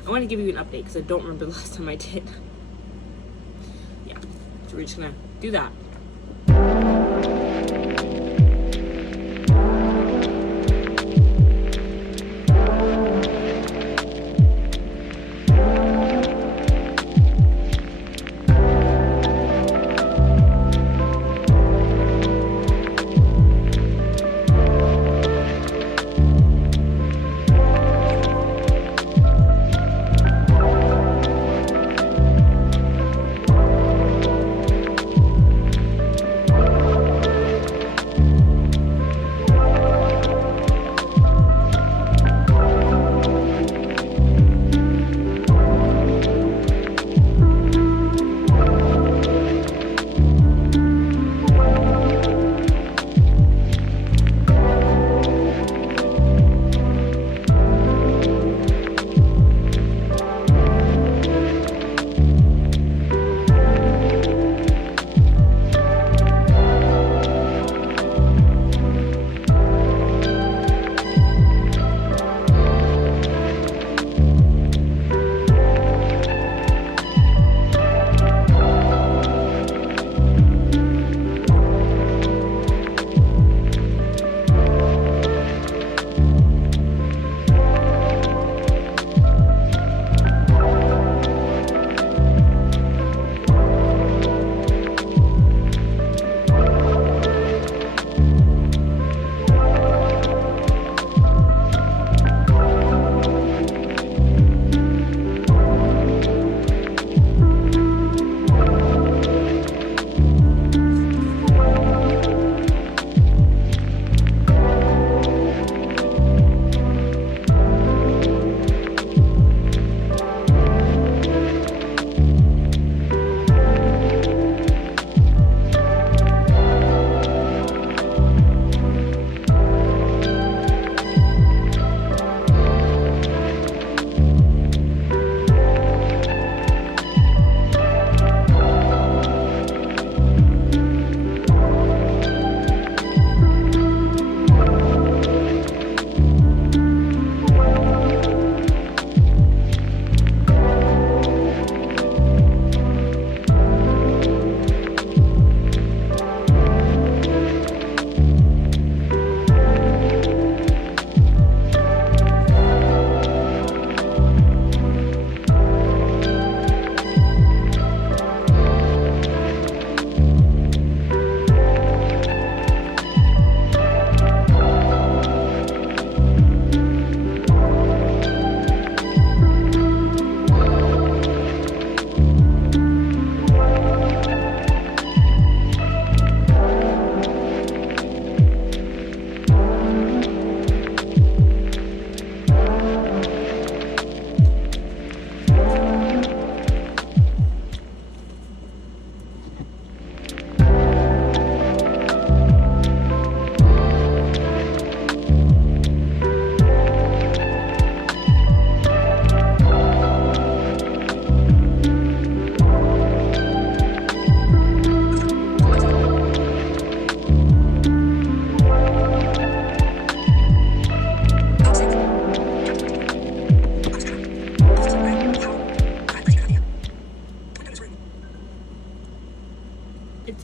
I want to give you an update because I don't remember the last time I did. Yeah, so we're just going to do that.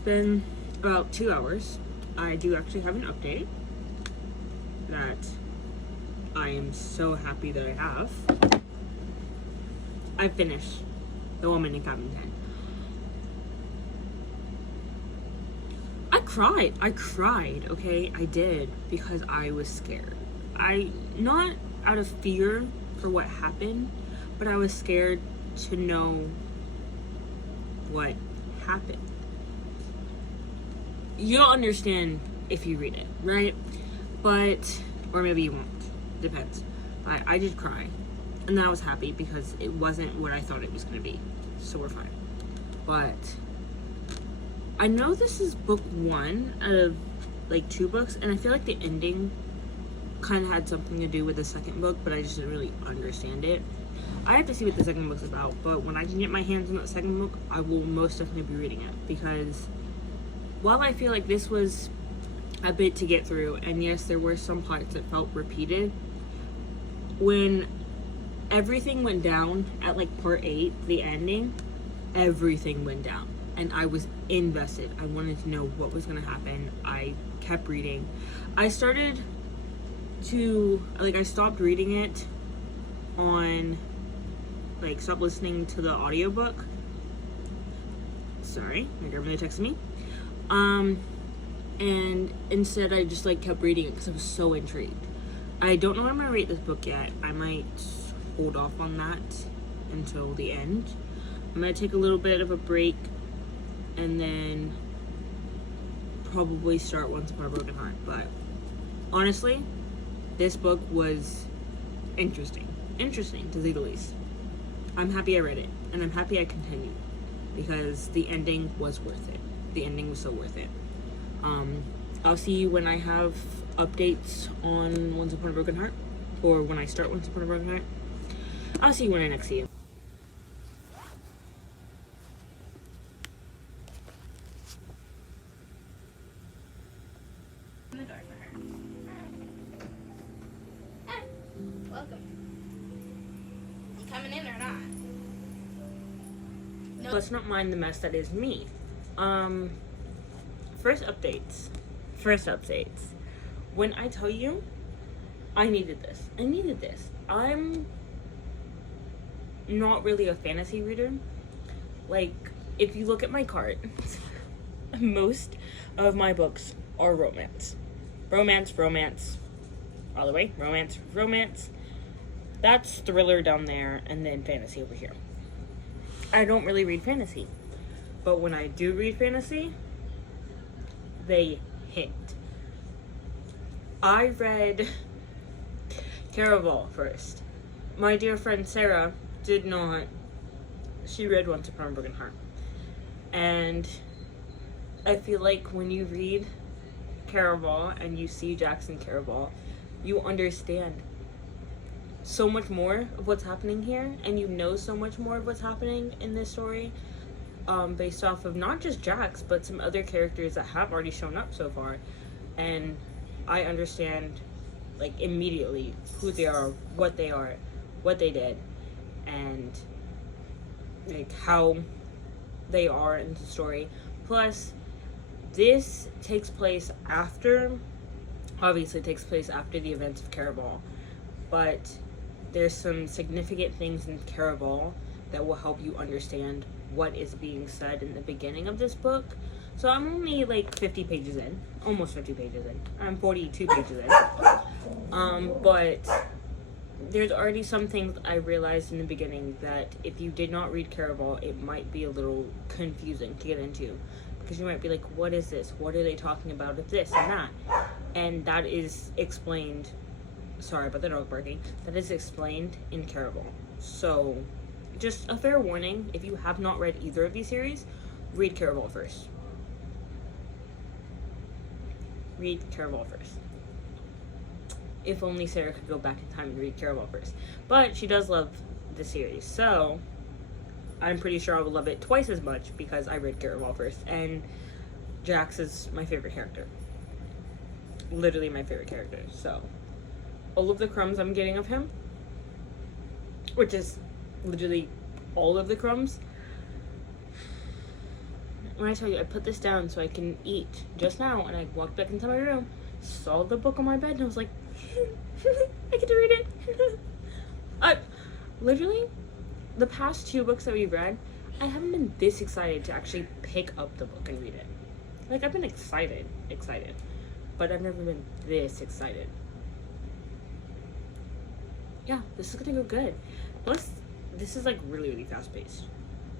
been about 2 hours. I do actually have an update that I am so happy that I have. I finished The Woman in Cabin 10. I cried, okay? I did, because I was scared. Not out of fear for what happened, but I was scared to know what happened. You'll understand if you read it, right? But, or maybe you won't, depends. But I did cry, and I was happy because it wasn't what I thought it was gonna be, so we're fine. But I know this is book 1 out of like 2 books, and I feel like the ending kind of had something to do with the second book, but I just didn't really understand it. I have to see what the second book's about, but when I can get my hands on that second book, I will most definitely be reading it, because while I feel like this was a bit to get through, and yes, there were some parts that felt repeated, when everything went down at like part 8, the ending, everything went down, and I was invested. I wanted to know what was going to happen. I kept reading. I stopped reading it on, like, stopped listening to the audiobook. Sorry, my grandmother texted me. And instead I just like kept reading it because I was so intrigued. I don't know when I'm gonna rate this book yet. I might hold off on that until the end. I'm gonna take a little bit of a break and then probably start Once Upon a Broken Heart. But honestly, this book was interesting to say the least. I'm happy I read it, and I'm happy I continued, because the ending was worth it. The ending was so worth it. I'll see you when I have updates on Once Upon a Broken Heart, or when I start Once Upon a Broken Heart. I'll see you when I next see you. In the dark for her. Hi. Welcome. You coming in or not? No. Let's not mind the mess that is me. First updates. When I tell you, I needed this. I'm not really a fantasy reader. Like, if you look at my cart, most of my books are romance. Romance. All the way. Romance. That's thriller down there, and then fantasy over here. I don't really read fantasy. But when I do read fantasy, they hit. I read Caraval first. My dear friend Sarah did not. She read Once Upon a Broken Heart. And I feel like when you read Caraval and you see Jackson Caraval, you understand so much more of what's happening here, and you know so much more of what's happening in this story, based off of not just Jax, but some other characters that have already shown up so far. And I understand, like, immediately who they are, what they did, and like how they are in the story. Plus, this takes place after, obviously takes place after the events of Caraval, but there's some significant things in Caraval that will help you understand what is being said in the beginning of this book. So I'm only like 50 pages in, almost 50 pages in. I'm 42 pages in. But there's already some things I realized in the beginning that if you did not read Caraval, it might be a little confusing to get into. Because you might be like, what is this? What are they talking about with this and that? And that is explained, sorry about the dog barking, that is explained in Caraval. So, just a fair warning, if you have not read either of these series, read Caraval first. Read Caraval first. If only Sarah could go back in time and read Caraval first. But she does love the series, so I'm pretty sure I will love it twice as much because I read Caraval first. And Jax is my favorite character. Literally my favorite character. So, all of the crumbs I'm getting of him, which is literally all of the crumbs, when I tell you I put this down so I can eat just now, and I walked back into my room, saw the book on my bed, and I was like, I get to read it. Literally, the past 2 books that we've read, I haven't been this excited to actually pick up the book and read it. Like, I've been excited, but I've never been this excited. Yeah, this is gonna go good. Plus, this is like really, really fast paced.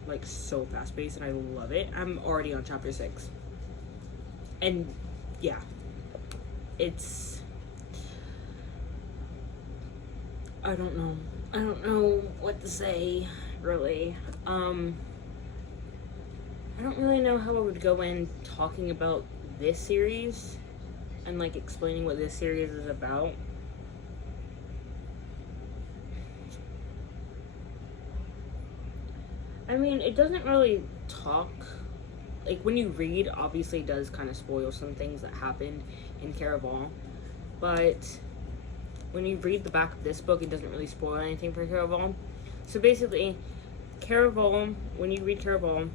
Like, so fast paced, and I love it. I'm already on chapter 6. And yeah, it's, I don't know what to say, really. I don't really know how I would go in talking about this series and like explaining what this series is about. I mean, it doesn't really talk, like when you read, obviously it does kind of spoil some things that happened in Caraval, but when you read the back of this book, it doesn't really spoil anything for Caraval. So basically, Caraval, when you read Caraval,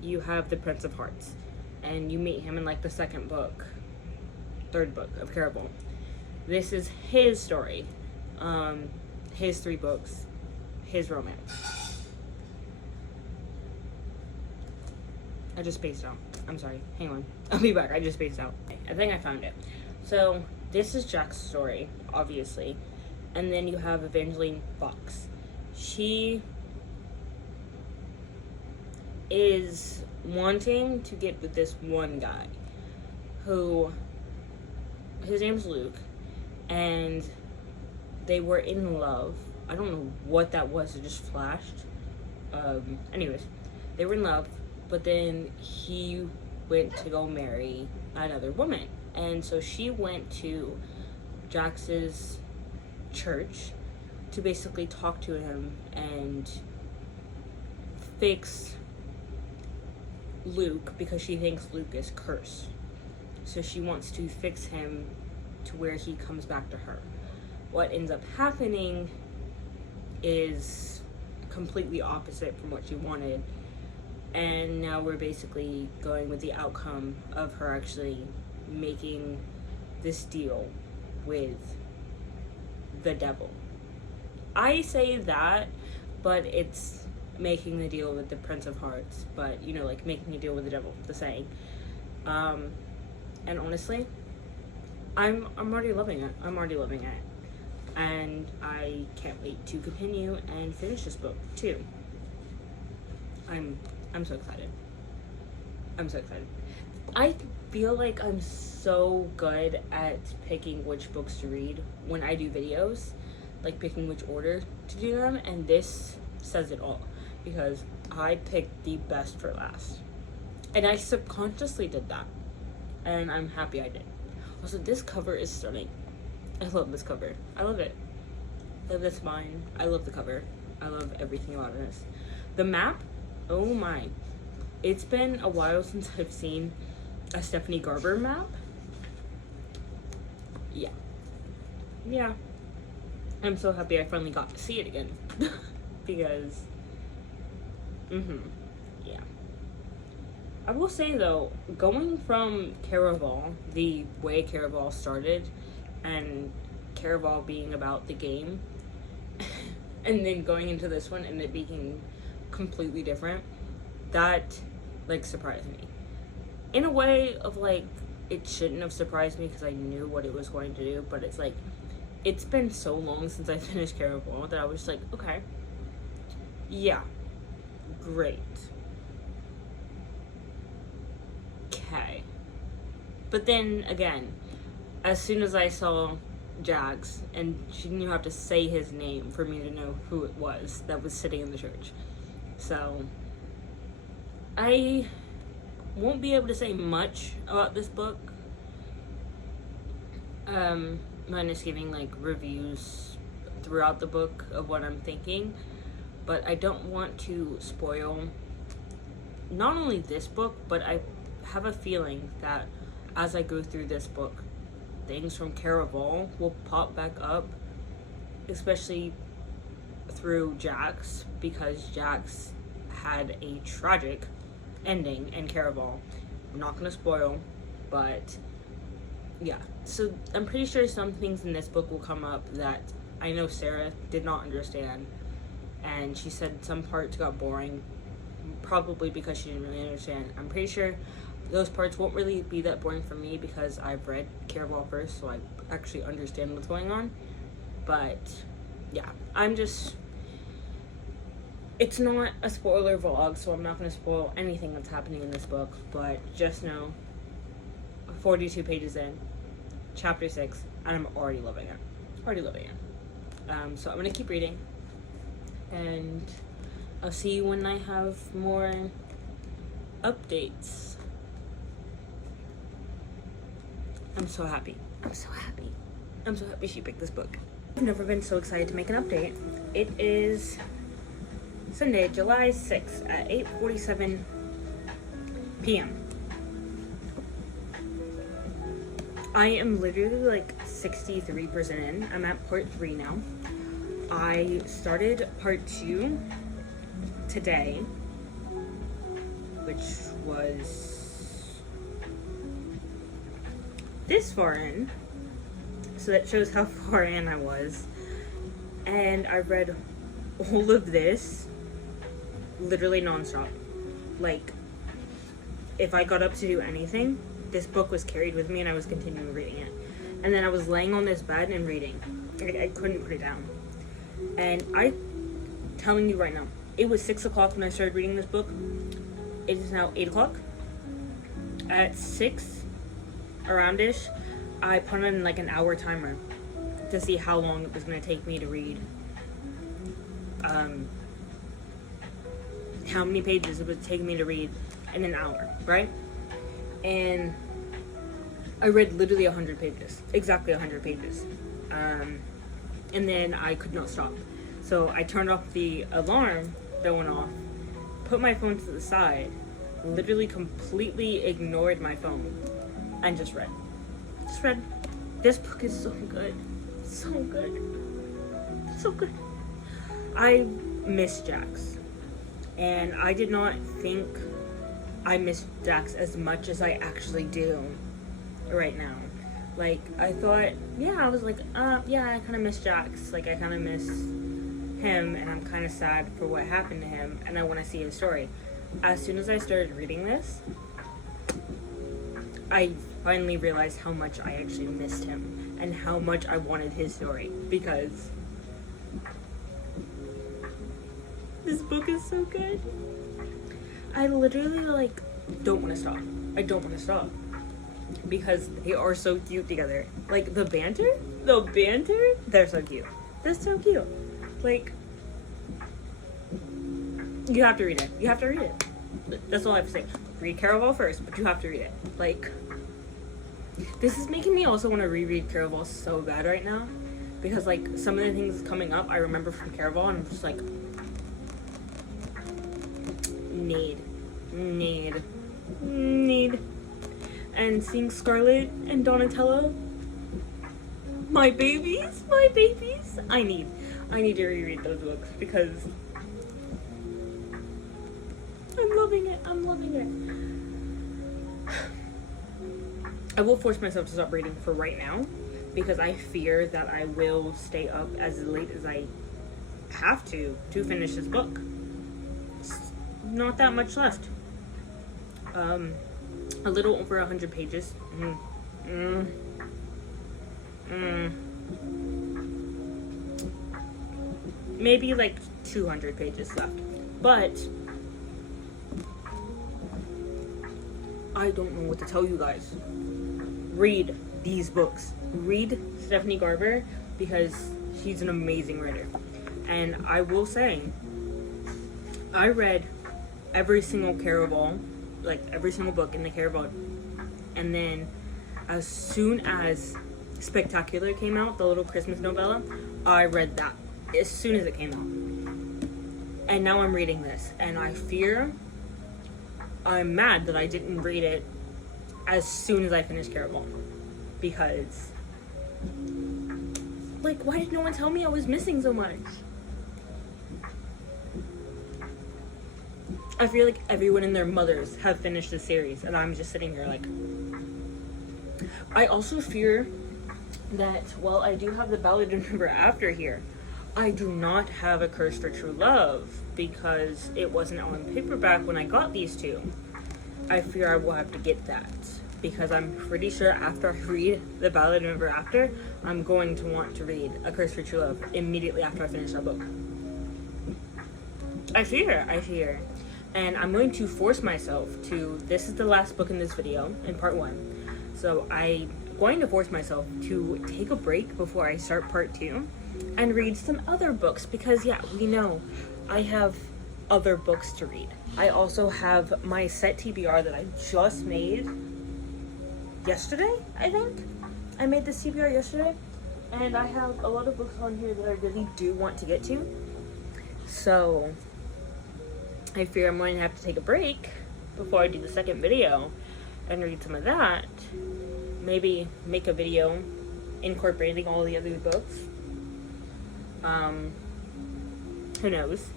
you have the Prince of Hearts, and you meet him in like the third book of Caraval. This is his story, his 3 books, his romance. I just spaced out. I'm sorry. Hang on. I'll be back. I just spaced out. I think I found it. So, this is Jack's story, obviously. And then you have Evangeline Fox. She is wanting to get with this one guy who, his name's Luke, and they were in love. I don't know what that was. It just flashed. Anyways, they were in love. But then he went to go marry another woman. And so she went to Jax's church to basically talk to him and fix Luke, because she thinks Luke is cursed. So she wants to fix him to where he comes back to her. What ends up happening is completely opposite from what she wanted. And now we're basically going with the outcome of her actually making this deal with the devil. I say that, but it's making the deal with the Prince of Hearts, but you know, like making a deal with the devil, the saying. And honestly, I'm already loving it. And I can't wait to continue and finish this book too. I'm so excited. I feel like I'm so good at picking which books to read when I do videos, like picking which order to do them, and this says it all, because I picked the best for last. And I subconsciously did that, and I'm happy I did. Also, this cover is stunning. I love this cover. I love it. I love the spine. I love the cover. I love everything about this. The map, oh my. It's been a while since I've seen a Stephanie Garber map. Yeah. I'm so happy I finally got to see it again. Because, yeah. I will say though, going from Caraval, the way Caraval started, and Caraval being about the game, and then going into this one and it being completely different, that like surprised me in a way of like, it shouldn't have surprised me because I knew what it was going to do, but it's like, it's been so long since I finished Caraval that I was like, okay, yeah, great, okay. But then again, as soon as I saw Jax, and she didn't even have to say his name for me to know who it was that was sitting in the church. So I won't be able to say much about this book, minus giving like reviews throughout the book of what I'm thinking, but I don't want to spoil not only this book, but I have a feeling that as I go through this book, things from Caraval will pop back up, especially through Jax, because Jax had a tragic ending in Caraval. I'm not gonna spoil, but yeah. So I'm pretty sure some things in this book will come up that I know Sarah did not understand, and she said some parts got boring, probably because she didn't really understand. I'm pretty sure those parts won't really be that boring for me because I've read Caraval first, so I actually understand what's going on. But yeah, it's not a spoiler vlog, so I'm not going to spoil anything that's happening in this book, but just know 42 pages in, chapter 6, and I'm already loving it. So I'm going to keep reading, and I'll see you when I have more updates. I'm so happy she picked this book. I've never been so excited to make an update. It is Sunday, July 6th at 8:47 p.m. I am literally like 63% in. I'm at part 3 now. I started part 2 today, which was this far in. So that shows how far in I was. And I read all of this literally nonstop. Like, if I got up to do anything, this book was carried with me and I was continuing reading it. And then I was laying on this bed and reading. I couldn't put it down. And I'm telling you right now, it was 6 o'clock when I started reading this book. It is now 8 o'clock. At 6, around-ish, I put in like an hour timer to see how long it was going to take me to read. How many pages it would take me to read in an hour, right? And I read literally 100 pages, exactly 100 pages. And then I could not stop. So I turned off the alarm that went off, put my phone to the side, literally completely ignored my phone, and just read. This book is so good. So good. I miss Jax. And I did not think I miss Jax as much as I actually do right now. Like, I thought, I was like, yeah, I kind of miss Jax. Like, I kind of miss him, and I'm kind of sad for what happened to him, and I want to see his story. As soon as I started reading this, I finally realized how much I actually missed him and how much I wanted his story, because this book is so good. I literally like don't want to stop. I don't want to stop because they are so cute together. Like the banter, they're so cute. They're so cute. Like, you have to read it. That's all I have to say. Read Caraval first, but you have to read it. Like, this is making me also want to reread Caraval so bad right now, because like some of the things coming up I remember from Caraval, and I'm just like, need. And seeing Scarlett and Donatello, my babies, I need to reread those books because I'm loving it. I will force myself to stop reading for right now because I fear that I will stay up as late as I have to finish this book. It's not that much left. A little over 100 pages. Maybe like 200 pages left. But I don't know what to tell you guys. Read these books. Read Stephanie Garber because she's an amazing writer. And I will say, I read every single Caraval, like every single book in the Caraval, and then as soon as Spectacular came out, the little Christmas novella, I read that as soon as it came out. And now I'm reading this, and I'm mad that I didn't read it as soon as I finished Caraval, because like, why did no one tell me I was missing so much? I feel like everyone and their mothers have finished the series, and I'm just sitting here like. I also fear that while I do have the Ballad of Never After here, I do not have A Curse for True Love because it wasn't on paperback when I got these two. I fear I will have to get that because I'm pretty sure after I read the Ballad of Never After, I'm going to want to read A Curse for True Love immediately after I finish that book. I fear. And I'm going to force myself to, this is the last book in this video, in part 1. So I'm going to force myself to take a break before I start part 2 and read some other books because yeah, we know I have other books to read. I also have my set TBR that I just made yesterday, I think. I made this TBR yesterday and I have a lot of books on here that I really do want to get to. So I fear I'm going to have to take a break before I do the second video and read some of that. Maybe make a video incorporating all the other books. Who knows?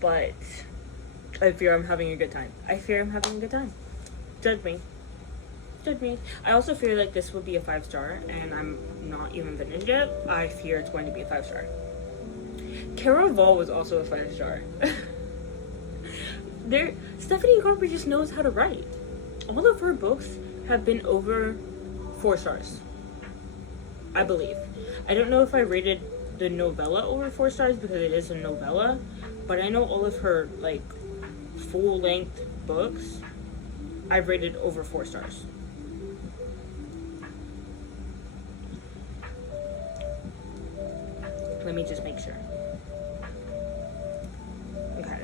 But I fear I'm having a good time. Judge me. I also feel like this would be a 5-star and I'm not even finished yet. I fear it's going to be a 5-star. Caraval was also a 5-star. Stephanie Garber just knows how to write. All of her books have been over 4 stars, I believe. I don't know if I rated the novella over 4 stars because it is a novella, but I know all of her like full-length books I've rated over 4 stars. Let me just make sure. Okay.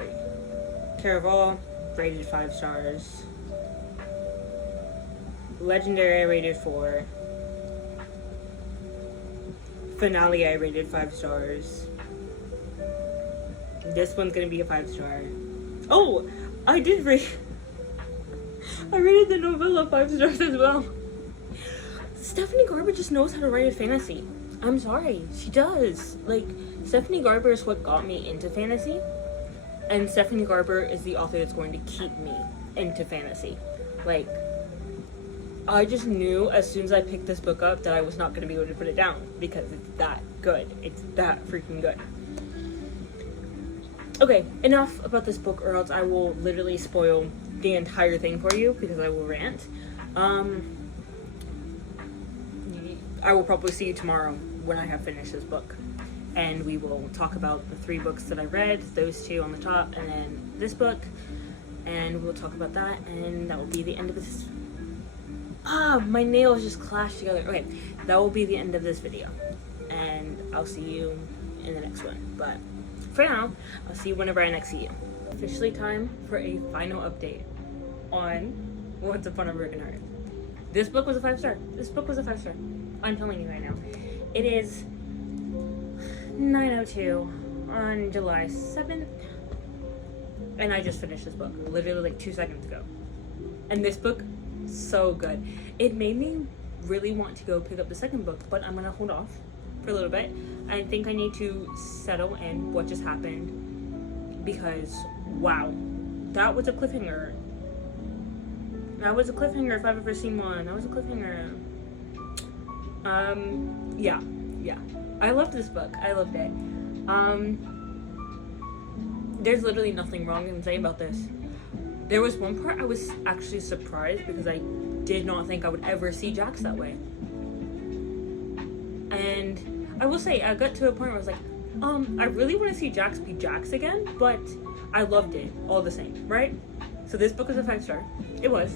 Caraval, rated 5 stars. Legendary, I rated 4. Finale, I rated 5 stars. This one's gonna be a 5-star. Oh, I did rate. I rated the novella 5 stars as well. Stephanie Garber just knows how to write a fantasy. I'm sorry, she does. Like, Stephanie Garber is what got me into fantasy, and Stephanie Garber is the author that's going to keep me into fantasy. Like, I just knew as soon as I picked this book up that I was not going to be able to put it down because it's that good. It's that freaking good. Okay, enough about this book or else I will literally spoil the entire thing for you because I will rant. I will probably see you tomorrow when I have finished this book. And we will talk about the 3 books that I read, those 2 on the top, and then this book. And we'll talk about that, and that will be the end of this. My nails just clashed together. Okay, that will be the end of this video. And I'll see you in the next one. But for now, I'll see you whenever I next see you. Officially time for a final update on Once Upon a Broken Heart. This book was a 5-star. I'm telling you right now. It is 9:02 on July 7th. And I just finished this book literally like 2 seconds ago. And this book, so good. It made me really want to go pick up the second book, but I'm gonna hold off for a little bit. I think I need to settle in what just happened because wow, that was a cliffhanger. If I've ever seen one. That was a cliffhanger. Yeah. I loved this book. I loved it. There's literally nothing wrong in saying about this. There was one part I was actually surprised because I did not think I would ever see Jax that way. And I will say, I got to a point where I was like, I really want to see Jax be Jax again, but I loved it all the same, right? So this book was a 5-star. It was.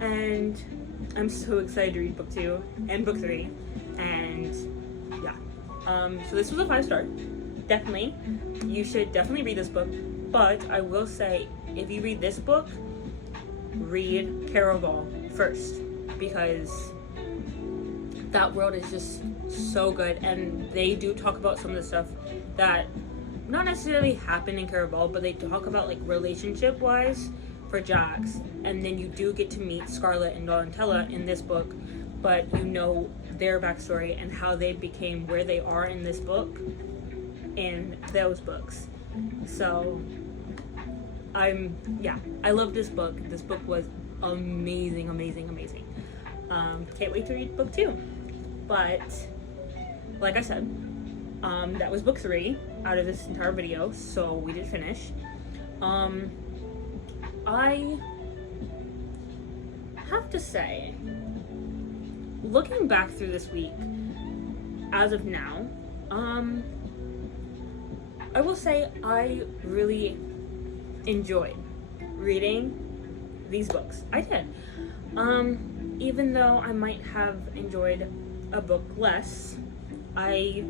And I'm so excited to read book 2 and book 3. And yeah. So this was a 5-star. Definitely. You should definitely read this book. But I will say, if you read this book, read Caraval first. Because that world is just so good. And they do talk about some of the stuff that not necessarily happen in Caraval, but they talk about like relationship wise for Jax. And then you do get to meet Scarlett and Donatella in this book, but you know their backstory and how they became where they are in this book in those books. So I love this book. This book was amazing. Can't wait to read book 2. But like I said, that was book 3 out of this entire video, so we did finish. I have to say, looking back through this week, as of now, I will say I really enjoyed reading these books. I did. Even though I might have enjoyed a book less, I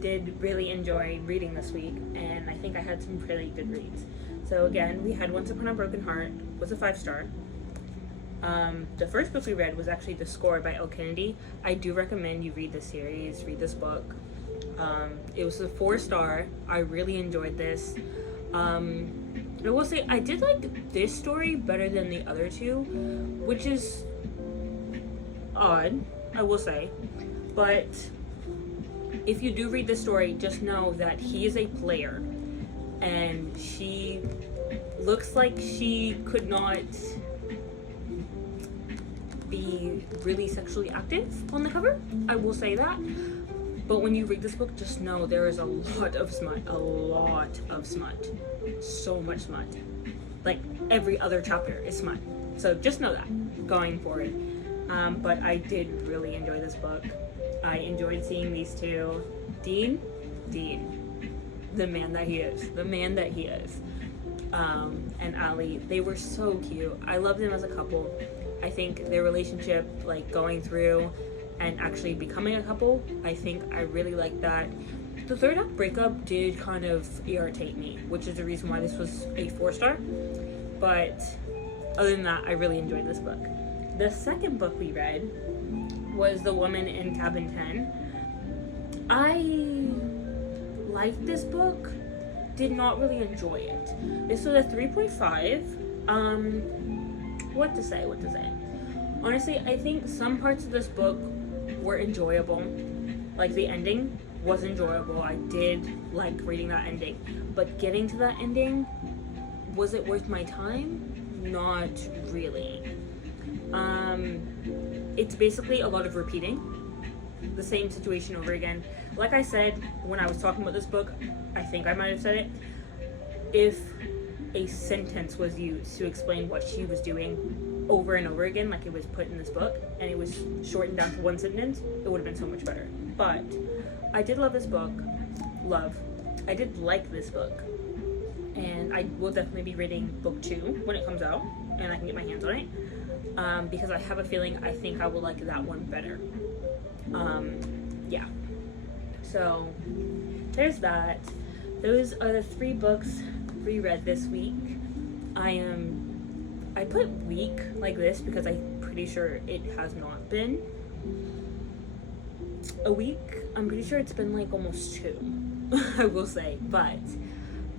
did really enjoy reading this week, and I think I had some really good reads. So again, we had Once Upon a Broken Heart, was a 5-star. The first book we read was actually The Score by Elle Kennedy. I do recommend you read this series, read this book. It was a 4-star. I really enjoyed this. I will say I did like this story better than the other 2, which is odd, I will say. But if you do read this story, just know that he is a player, and she looks like she could not be really sexually active on the cover. I will say that. But when you read this book, just know there is a lot of smut. So much smut. Like, every other chapter is smut. So just know that going forward. But I did really enjoy this book. I enjoyed seeing these 2. Dean, the man that he is. And Allie, they were so cute. I loved them as a couple. I think their relationship, like going through and actually becoming a couple, I think I really liked that. The third act breakup did kind of irritate me, which is the reason why this was a 4-star. But other than that, I really enjoyed this book. The second book we read was The Woman in Cabin 10. I liked this book, did not really enjoy it. This was a 3.5. What to say? Honestly, I think some parts of this book were enjoyable. Like, the ending was enjoyable. I did like reading that ending. But getting to that ending, was it worth my time? Not really. It's basically a lot of repeating the same situation over again. Like I said when I was talking about this book, I think I might have said it, if a sentence was used to explain what she was doing over and over again, like it was put in this book, and it was shortened down to one sentence, it would have been so much better. But I did love this book. I did like this book, and I will definitely be reading book 2 when it comes out and I can get my hands on it, because I have a feeling I think I will like that one better. Yeah, so there's that. Those are the 3 books reread this week. I put week like this because I'm pretty sure it has not been a week. I'm pretty sure it's been like almost 2, I will say. But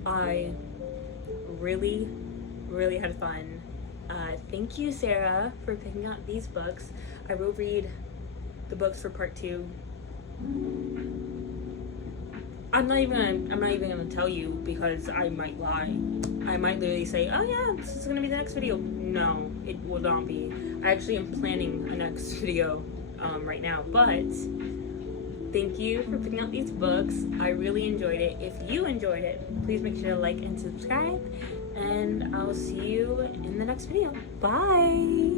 I really had fun. Thank you, Sarah, for picking out these books. I will read the books for part 2. I'm not even gonna tell you because I might lie. I might literally say, oh yeah, this is gonna be the next video. No, it will not be. I actually am planning a next video right now, but thank you for picking out these books. I really enjoyed it. If you enjoyed it, please make sure to like and subscribe, and I'll see you in the next video. Bye!